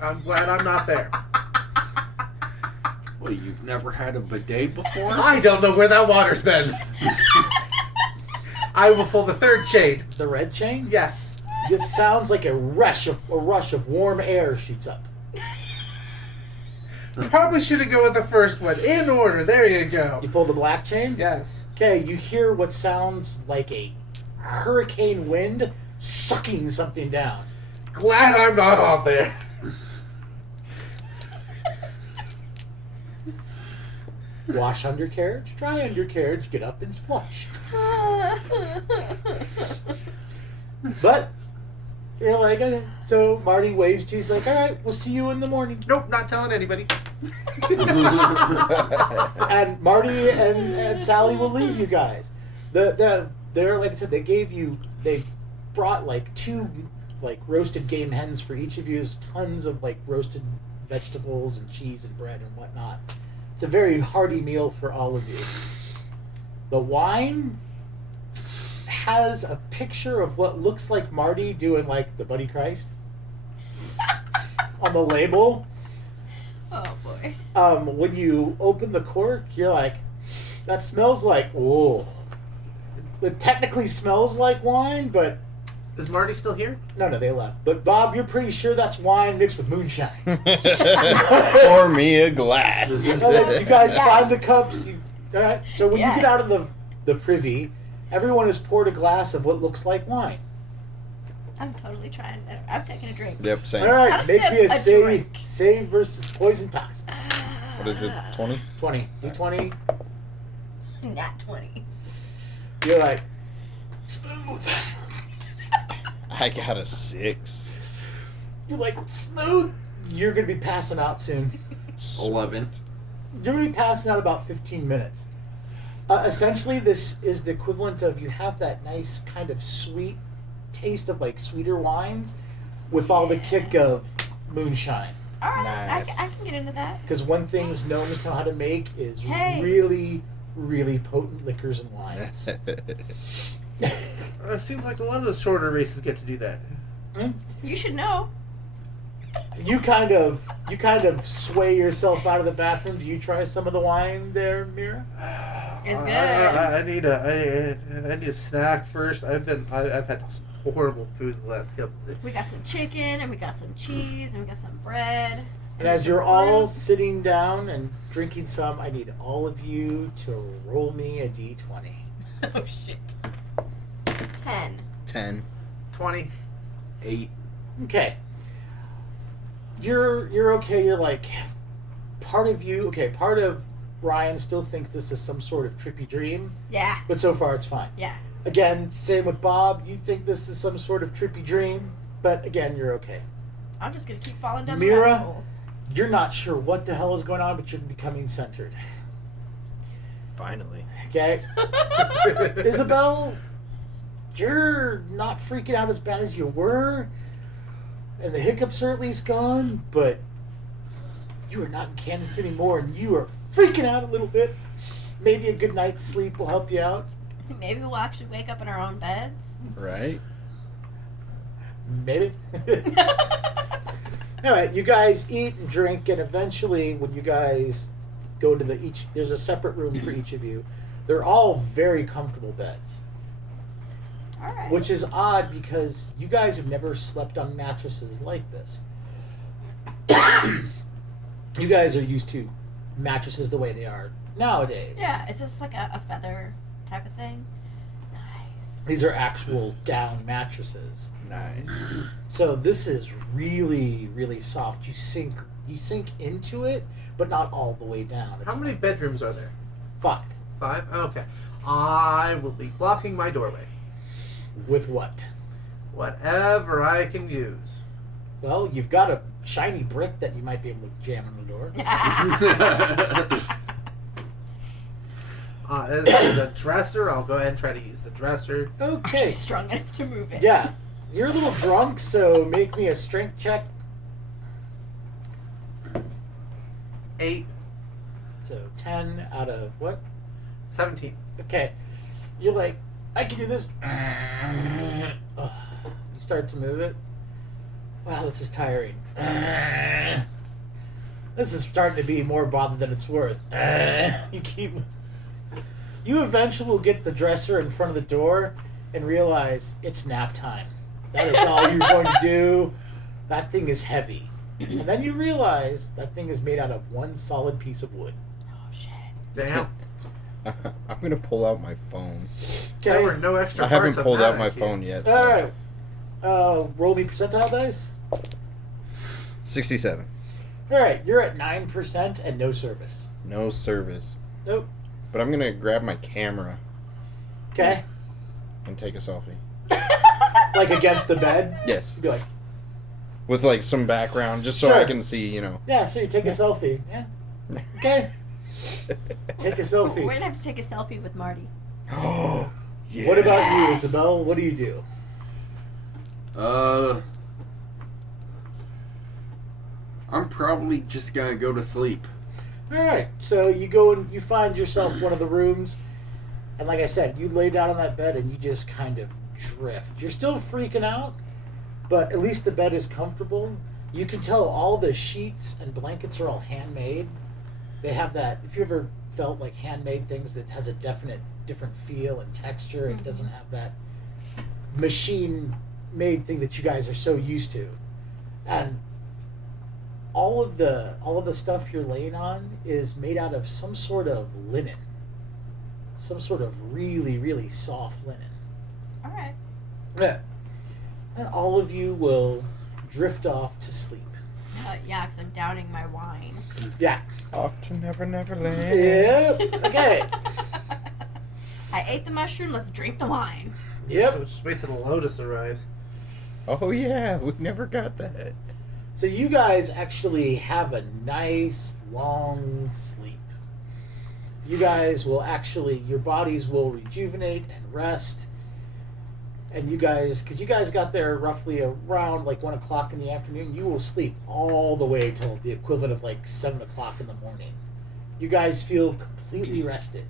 I'm glad I'm not there. Well, you've never had a bidet before? I don't know where that water's been. I will pull the third chain. The red chain? Yes. It sounds like a rush of warm air shoots up. Probably should have go with the first one. In order. There you go. You pull the black chain? Yes. Okay, you hear what sounds like a hurricane wind sucking something down. Glad I'm not on there. Wash undercarriage, dry undercarriage, get up and flush. But you're like, okay. So Marty waves to you. He's like, all right, we'll see you in the morning. Nope, not telling anybody. And Marty and Sally will leave you guys. They're like I said, they brought like 2 like roasted game hens for each of you. There's tons of like roasted vegetables and cheese and bread and whatnot. It's a very hearty meal for all of you. The wine has a picture of what looks like Marty doing like the Buddy Christ on the label. Oh boy. When you open the cork, you're like, that smells like, oh. It technically smells like wine, but Is Marty still here? no, they left. But Bob, you're pretty sure that's wine mixed with moonshine. Pour me a glass. So then you guys Yes. find the cups. All right. So when you Yes. get out of the privy, everyone has poured a glass of what looks like wine. I'm totally trying. I'm taking a drink. Yep, same. All right, How to make sip me a a save, drink. save versus poison toxin. What is it, 20? 20. D20. Nat 20. You're like, smooth. I got a 6. You're like, smooth. You're going to be passing out soon. 11. You're going to be passing out about 15 minutes. Essentially, this is the equivalent of you have that nice kind of sweet taste of like sweeter wines with all the kick of moonshine. All right, Nice. I can get into that. Because one thing gnomes know how to make is Hey. really, really potent liquors and wines. It seems like a lot of the shorter races get to do that. You should know. You kind of sway yourself out of the bathroom. Do you try some of the wine there, Mira? It's good. I need a snack first. I've had some horrible food the last couple of days. We got some chicken, and we got some cheese, and we got some bread. And as you're all sitting down and drinking some, I need all of you to roll me a d20. Oh shit. 10. 10. 20. 8. Okay. You're okay. You're like, part of Ryan still thinks this is some sort of trippy dream, Yeah. but so far it's fine. Yeah. Again, same with Bob. You think this is some sort of trippy dream, but again, you're okay. I'm just gonna keep falling down Mira? the rabbit hole. You're not sure what the hell is going on, but you're becoming centered. Finally. Okay? Isabel, you're not freaking out as bad as you were, and the hiccups are at least gone, but you are not in Kansas anymore, and you are freaking out a little bit. Maybe a good night's sleep will help you out. Maybe we'll actually wake up in our own beds. Right? Maybe. Alright, you guys eat and drink, and eventually when you guys go to there's a separate room for each of you. They're all very comfortable beds. Alright. Which is odd because you guys have never slept on mattresses like this. You guys are used to mattresses the way they are nowadays. Yeah, is this like a feather type of thing? Nice. These are actual down mattresses. Nice. So this is really, really soft. You sink into it, but not all the way down. How many bedrooms are there? 5. 5? Okay. I will be blocking my doorway. With what? Whatever I can use. Well, you've got a shiny brick that you might be able to jam on the door. There's a dresser. I'll go ahead and try to use the dresser. Are Okay. you strong enough to move it? Yeah. You're a little drunk, so make me a strength check. 8, So 10 out of what? 17. Okay. You're like, I can do this. You start to move it. Wow, this is tiring. This is starting to be more bother than it's worth. You keep. You eventually will get the dresser in front of the door and realize it's nap time. That is all you're going to do. That thing is heavy. And then you realize that thing is made out of one solid piece of wood. Oh shit. Damn. I'm gonna pull out my phone. There Okay. were no extra I parts haven't of pulled that out my idea. phone yet. So. All right. Roll me percentile dice. 67. All right, you're at 9% and no service. No service. Nope. But I'm gonna grab my camera Okay. and take a selfie. Like against the bed. Yes. You'd be like, With like some background, just so Sure. I can see, yeah. So you take a selfie. Yeah. Okay. Take a We're selfie. gonna have to take a selfie with Marty. Oh, yes. What about you, Isabel? What do you do? I'm probably just gonna go to sleep. All right. So you go and you find yourself one of the rooms, and like I said, you lay down on that bed and you just kind of drift. You're still freaking out, but at least the bed is comfortable. You can tell all the sheets and blankets are all handmade. They have that. If you ever felt like handmade things that has a different feel and texture, it doesn't have that machine-made thing that you guys are so used to, and all of the stuff you're laying on is made out of some sort of linen, some sort of really, really soft linen. All right. Yeah. And all of you will drift off to sleep. Yeah, because I'm downing my wine. Yeah. Off to Never Never Land. Yep. Okay. I ate the mushroom. Let's drink the wine. Yep. So just wait till the Lotus arrives. Oh yeah, we never got that. So you guys actually have a nice long sleep. You guys will your bodies will rejuvenate and rest. And you guys, because you guys got there roughly around like 1 o'clock in the afternoon, you will sleep all the way till the equivalent of like 7 o'clock in the morning. You guys feel completely rested.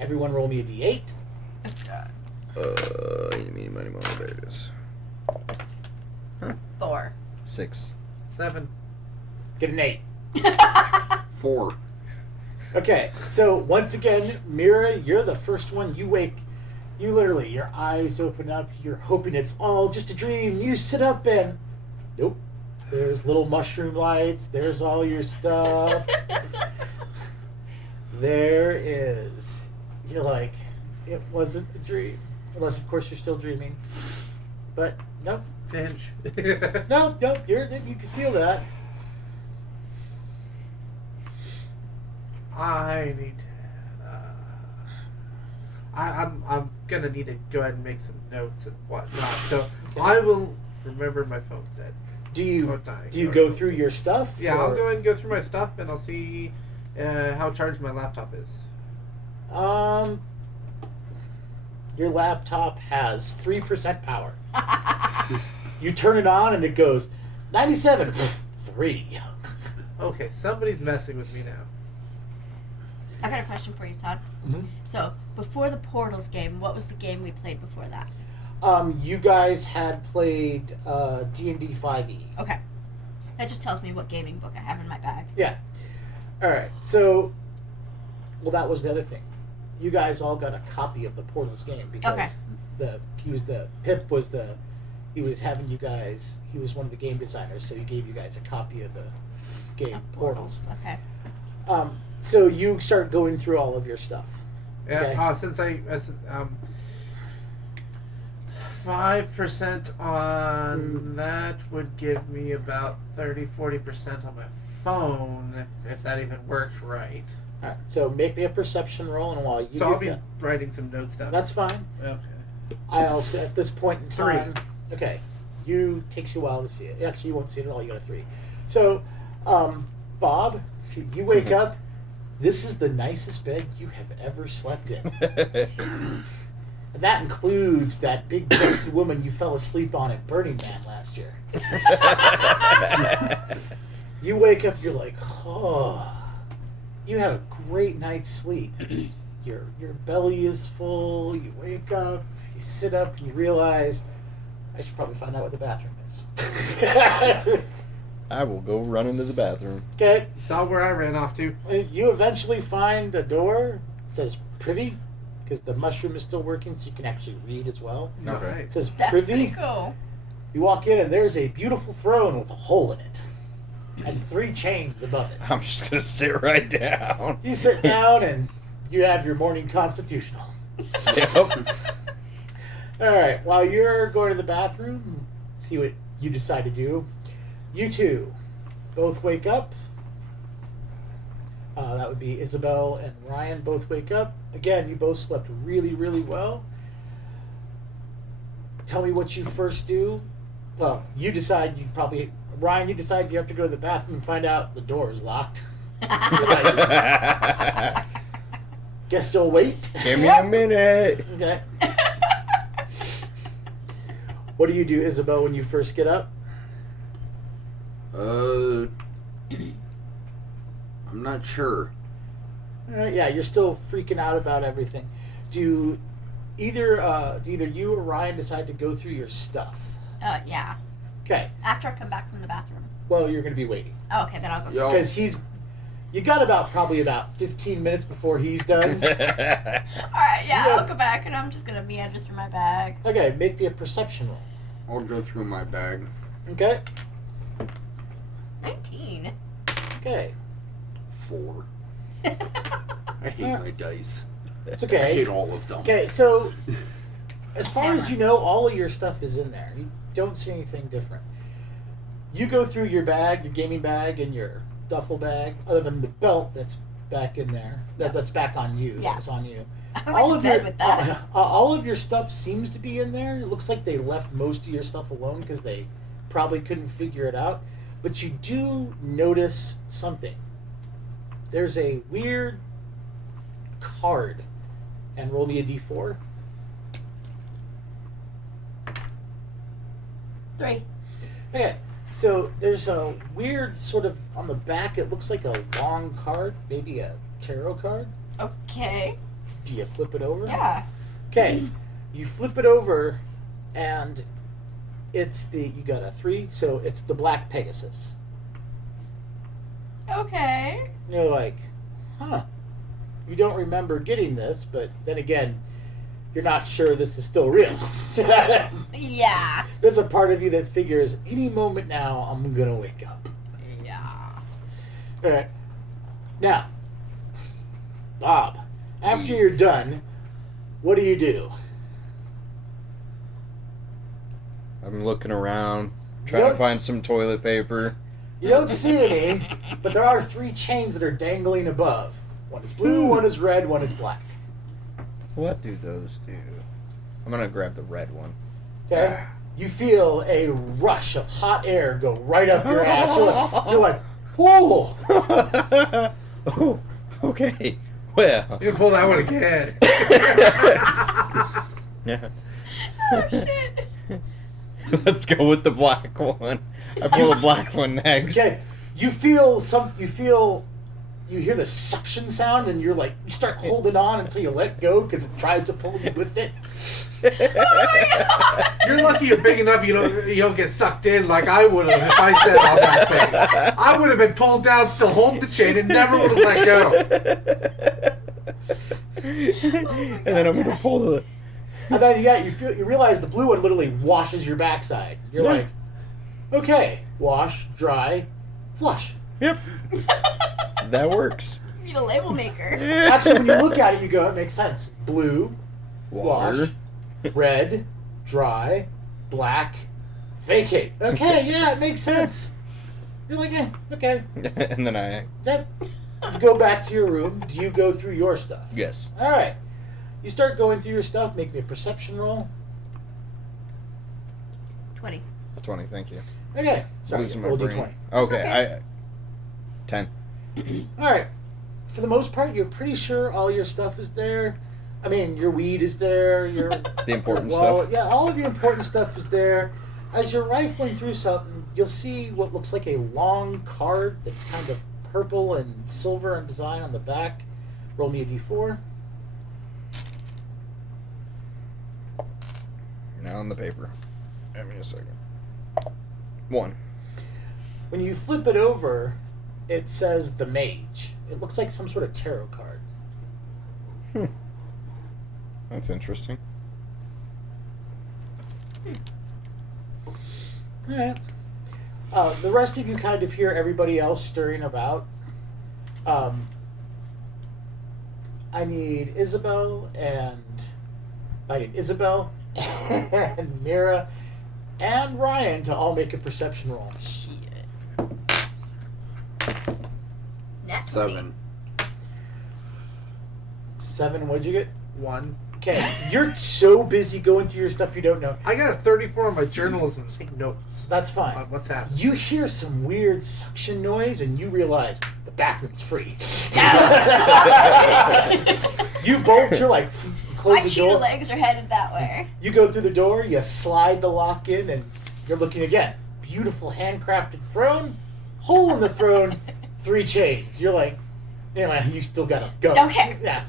Everyone roll me a d8. Eeny, meeny, miny, moe, there it is. 4. 6. 7. Get an 8. 4. Okay, so once again, Mira, you're the first one. You literally, your eyes open up. You're hoping it's all just a dream. You sit up and, nope. There's little mushroom lights. There's all your stuff. There is. You're like, it wasn't a dream. Unless, of course, you're still dreaming. But, nope. Pinch. No, you can feel that. I need. I'm gonna need to go ahead and make some notes and whatnot. So Okay. I will remember my phone's dead. Do you Or dying, do you or- go through your stuff? Yeah, I'll or- go ahead and go through my stuff and I'll see how charged my laptop is. Your laptop has 3% power. You turn it on and it goes 97, 3. Okay, somebody's messing with me now. I got a question for you, Todd. Mhm. So, before the Portals game, what was the game we played before that? You guys had played D&D 5e. Okay. That just tells me what gaming book I have in my bag. Yeah. All right. So, well, that was the other thing. You guys all got a copy of the Portals game because Pip was he was having you guys. He was one of the game designers, so he gave you guys a copy of the game Portals. Okay. So you start going through all of your stuff. Yeah, Okay. since 5% on that would give me about 30-40% on my phone, if that even works right. All right. So make me a perception roll, and while you So do I'll be that, writing some notes down. that's fine. Okay. I'll say at this point in 3. time. Okay. Takes you a while to see it. Actually, you won't see it at all. You got a 3. So, Bob, you wake up. This is the nicest bed you have ever slept in. And that includes that big busty woman you fell asleep on at Burning Man last year. You wake up, you're like, oh. You have a great night's sleep. Your belly is full. You wake up, you sit up, and you realize, I should probably find out what the bathroom is. I will go run into the bathroom. Okay. You saw where I ran off to. You eventually find a door. It says privy, because the mushroom is still working, so you can actually read as well. Okay. It says That's privy. pretty cool. You walk in, and there's a beautiful throne with a hole in it, and 3 chains above it. I'm just gonna sit right down. You sit down, and you have your morning constitutional. Yep. All right. While you're going to the bathroom, see what you decide to do. You two both wake up. That would be Isabel and Ryan both wake up. Again, you both slept really, really well. Tell me what you first do. Well, you decide Ryan, you decide you have to go to the bathroom and find out the door is locked. Guess you'll wait. Give me a minute. Okay. What do you do, Isabel, when you first get up? I'm not sure. All right, yeah, you're still freaking out about everything. Do either you or Ryan decide to go through your stuff? Yeah. Okay. After I come back from the bathroom. Well, you're going to be waiting Oh, okay, then I'll go. Yo. because you got probably about 15 minutes before he's done. Alright, yeah, Yeah. I'll go back and I'm just gonna meander through my bag. Okay, make me a perception roll. I'll go through my bag. Okay. 19. Okay. 4. I hate my dice. It's I okay. hate all of them. Okay, so as far as you know, all of your stuff is in there. You don't see anything different. You go through your bag, your gaming bag, and your duffel bag, other than the belt that's back in there. That's back on you. Yeah. That was on you. I went to bed with that. All of your stuff seems to be in there. It looks like they left most of your stuff alone because they probably couldn't figure it out. But you do notice something. There's a weird card. And roll me a d4. 3. Okay, so there's a weird sort of on the back. It looks like a long card, maybe a tarot card. Okay. Do you flip it over? Yeah. Okay, you flip it over, and you got a 3, so it's the Black Pegasus. Okay. You're like, huh? you don't remember getting this, but then again, you're not sure this is still real. Yeah. There's a part of you that figures any moment now I'm gonna wake up. Yeah. All right. Now, Bob, after you're done, what do? I'm looking around, trying to find some toilet paper. You don't see any, but there are 3 chains that are dangling above. One is blue, one is red, one is black. What do those do? I'm gonna grab the red one. Okay? You feel a rush of hot air go right up your ass. You're like, whoa! Oh, okay. Well. You can pull that one again. Yeah. Oh shit. Let's go with the black one. I pull the black one next. Okay, you hear the suction sound, and you start holding on until you let go because it tries to pull you with it. You're lucky you're big enough you don't get sucked in like I would have if I said on that thing. I would have been pulled down, still holding the chain, and never would have let go. And then I'm gonna pull the. And then you realize the blue one literally washes your backside. You're like, okay, wash, dry, flush. Yep. That works. You need a label maker. Actually, when you look at it, you go, it makes sense. Blue, Water. wash, red, dry, black, vacate. Okay, yeah, it makes sense. You're like, okay. And then Yep. You go back to your room. Do you go through your stuff? Yes. All right. You start going through your stuff. Make me a perception roll. 20. 20, thank you. Okay. Sorry, Losing my roll brain. D20. Okay, okay. 10. All right. For the most part, you're pretty sure all your stuff is there. I mean, your weed is there. Your The important wallet. stuff. Yeah, all of your important stuff is there. As you're rifling through something, you'll see what looks like a long card that's kind of purple and silver in design on the back. Roll me a D4. Now on the paper. Give me a second. 1. When you flip it over, it says the Mage. It looks like some sort of tarot card. That's interesting. Alright. The rest of you kind of hear everybody else stirring about. I need Isabel and Mira and Ryan to all make a perception roll. Shit. Nat 7. 7, what'd you get? 1. Okay, so you're so busy going through your stuff you don't know. I got a 34 on my journalism. Take notes That's fine. on what's happening. You hear some weird suction noise and you realize the bathroom's free. You bolt, you're like, close My the cheetah door. legs are headed that way. You go through the door, you slide the lock in, and you're looking again. Beautiful handcrafted throne, hole in the throne, 3 chains. You're like, anyway, you still gotta go. Don't care. Yeah.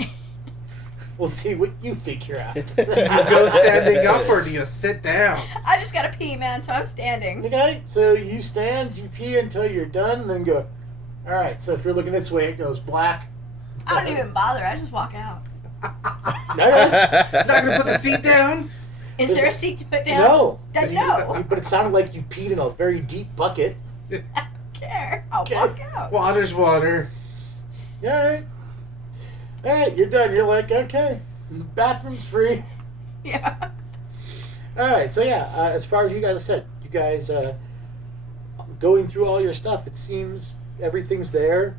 We'll see what you figure out. Do you go standing up or do you sit down? I just gotta pee, man, so I'm standing. Okay, so you stand, you pee until you're done, and then go. All right, so if you're looking this way, it goes black. I don't even bother. I just walk out. All right. Not gonna put the seat down? Is there a seat to put down? No. Then no. But it sounded like you peed in a very deep bucket. I don't care. I'll Okay. walk out. Water's water. Yeah, all right. All right, you're done. You're like, okay, bathroom's free. Yeah. All right, so yeah, as far as you guys said, you guys going through all your stuff, it seems everything's there.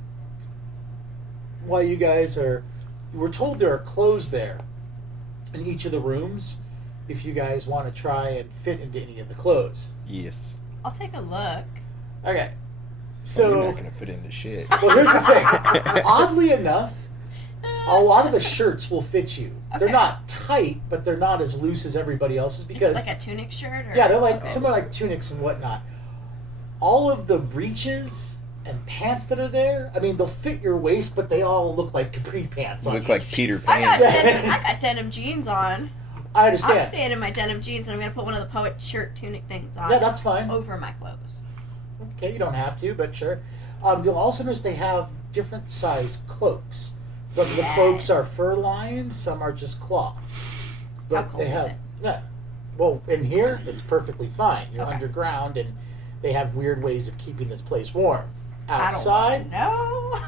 While you guys we're told there are clothes there in each of the rooms if you guys want to try and fit into any of the clothes. Yes. I'll take a look. Okay, You're so not gonna fit into shit. well, here's the thing. Oddly enough, a lot of the shirts will fit you. They're Okay. not tight, but they're not as loose as everybody else's Is it because like a tunic shirt? Or? yeah, they're like Okay. similar like tunics and whatnot. All of the breeches and pants that are there, I mean, they'll fit your waist, but they all look like capri pants. On Look you. like Peter I got, Pan. I got denim jeans on. I I'm understand. staying in my denim jeans and I'm going to put one of the poet shirt tunic things on. Yeah, that's fine. Over my clothes. Okay, you don't have to, but sure. You'll also notice they have different size cloaks. Some of the cloaks are fur-lined, some are just cloth. But How cold they have is it? yeah. Well, in here it's perfectly fine. You're Okay. underground, and they have weird ways of keeping this place warm. Outside, No.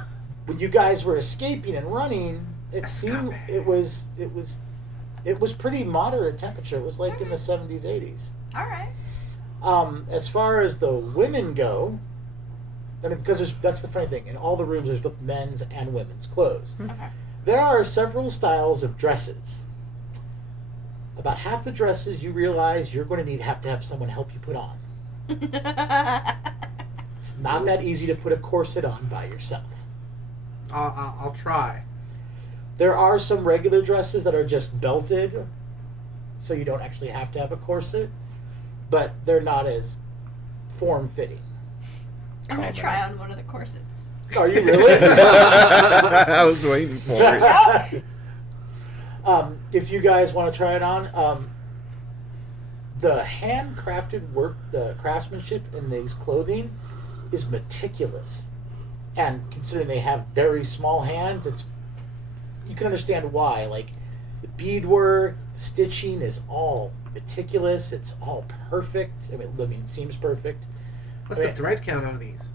when you guys were escaping and running, it seemed it was pretty moderate temperature. It was like in the 70s, 80s. All right. As far as the women go, I mean, because that's the funny thing. In all the rooms, there's both men's and women's clothes. Okay. There are several styles of dresses. About half the dresses you realize you're going to have someone help you put on. It's not that easy to put a corset on by yourself. I'll try. There are some regular dresses that are just belted, so you don't actually have to have a corset, but they're not as form-fitting. I'm gonna try on one of the corsets. Are you really? I was waiting for it. If you guys want to try it on, the handcrafted work, the craftsmanship in these clothing is meticulous. And considering they have very small hands, you can understand why. Like, the beadwork, the stitching is all meticulous. It's all perfect. I mean, it seems perfect. What's the thread count on these?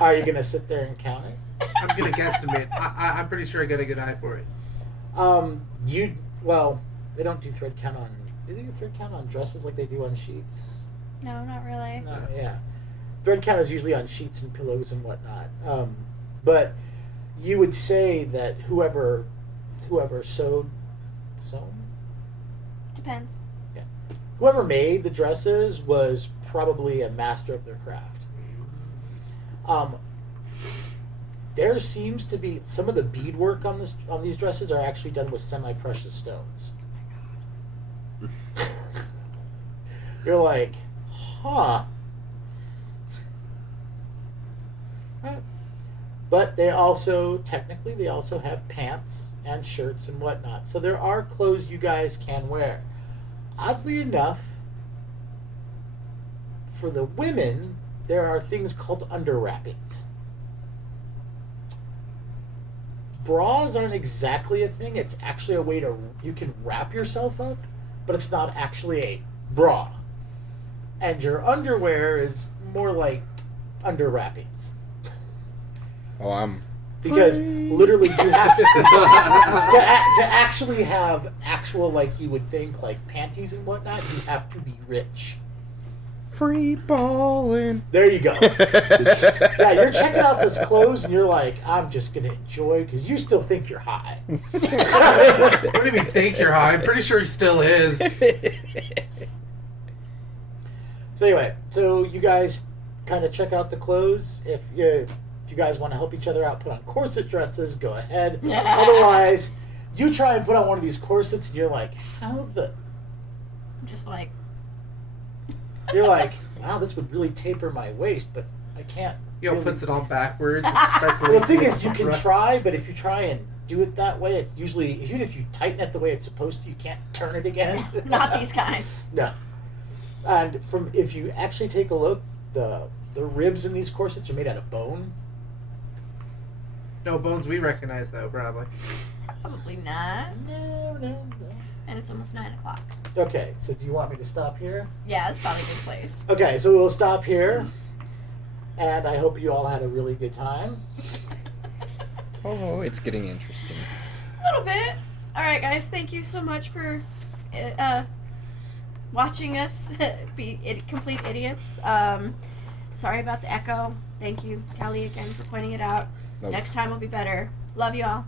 Are you going to sit there and count it? I'm gonna guesstimate. I'm pretty sure I got a good eye for it. They don't do thread count on. Do they do thread count on dresses like they do on sheets? No, not really. No, yeah. Thread count is usually on sheets and pillows and whatnot. But you would say that whoever sewn, Depends. whoever made the dresses was probably a master of their craft. There seems to be some of the beadwork on these dresses are actually done with semi-precious stones. You're like, huh. But they also have pants and shirts and whatnot. So there are clothes you guys can wear. Oddly enough, for the women, there are things called underwrappings. Bras aren't exactly a thing. It's actually a way you can wrap yourself up, but it's not actually a bra. And your underwear is more like underwrappings. Oh, Because literally you have to actually have actual, like you would think, like panties and whatnot, you have to be rich. free balling. There you go. Yeah, you're checking out this clothes and you're like, I'm just going to enjoy, because you still think you're high. What do you mean think you're high? I'm pretty sure he still is. So anyway, so you guys kind of check out the clothes. If you guys want to help each other out, put on corset dresses, go ahead. Otherwise, you try and put on one of these corsets and you're like, how the... I'm just like... You're like, wow, this would really taper my waist, but I can't. Yo, puts it on backwards. Starts Well, the thing is, you can try, but if you try and do it that way, it's usually, even if you tighten it the way it's supposed to, you can't turn it again. Not these kind. No. And if you actually take a look, the ribs in these corsets are made out of bone. No bones we recognize, though, probably. Probably not. No. And it's almost 9 o'clock. Okay, so do you want me to stop here? Yeah, that's probably a good place. Okay, so we'll stop here. And I hope you all had a really good time. Oh, it's getting interesting. A little bit. All right, guys. Thank you so much for watching us be complete idiots. Sorry about the echo. Thank you, Callie, again for pointing it out. Nope. Next time will be better. Love you all.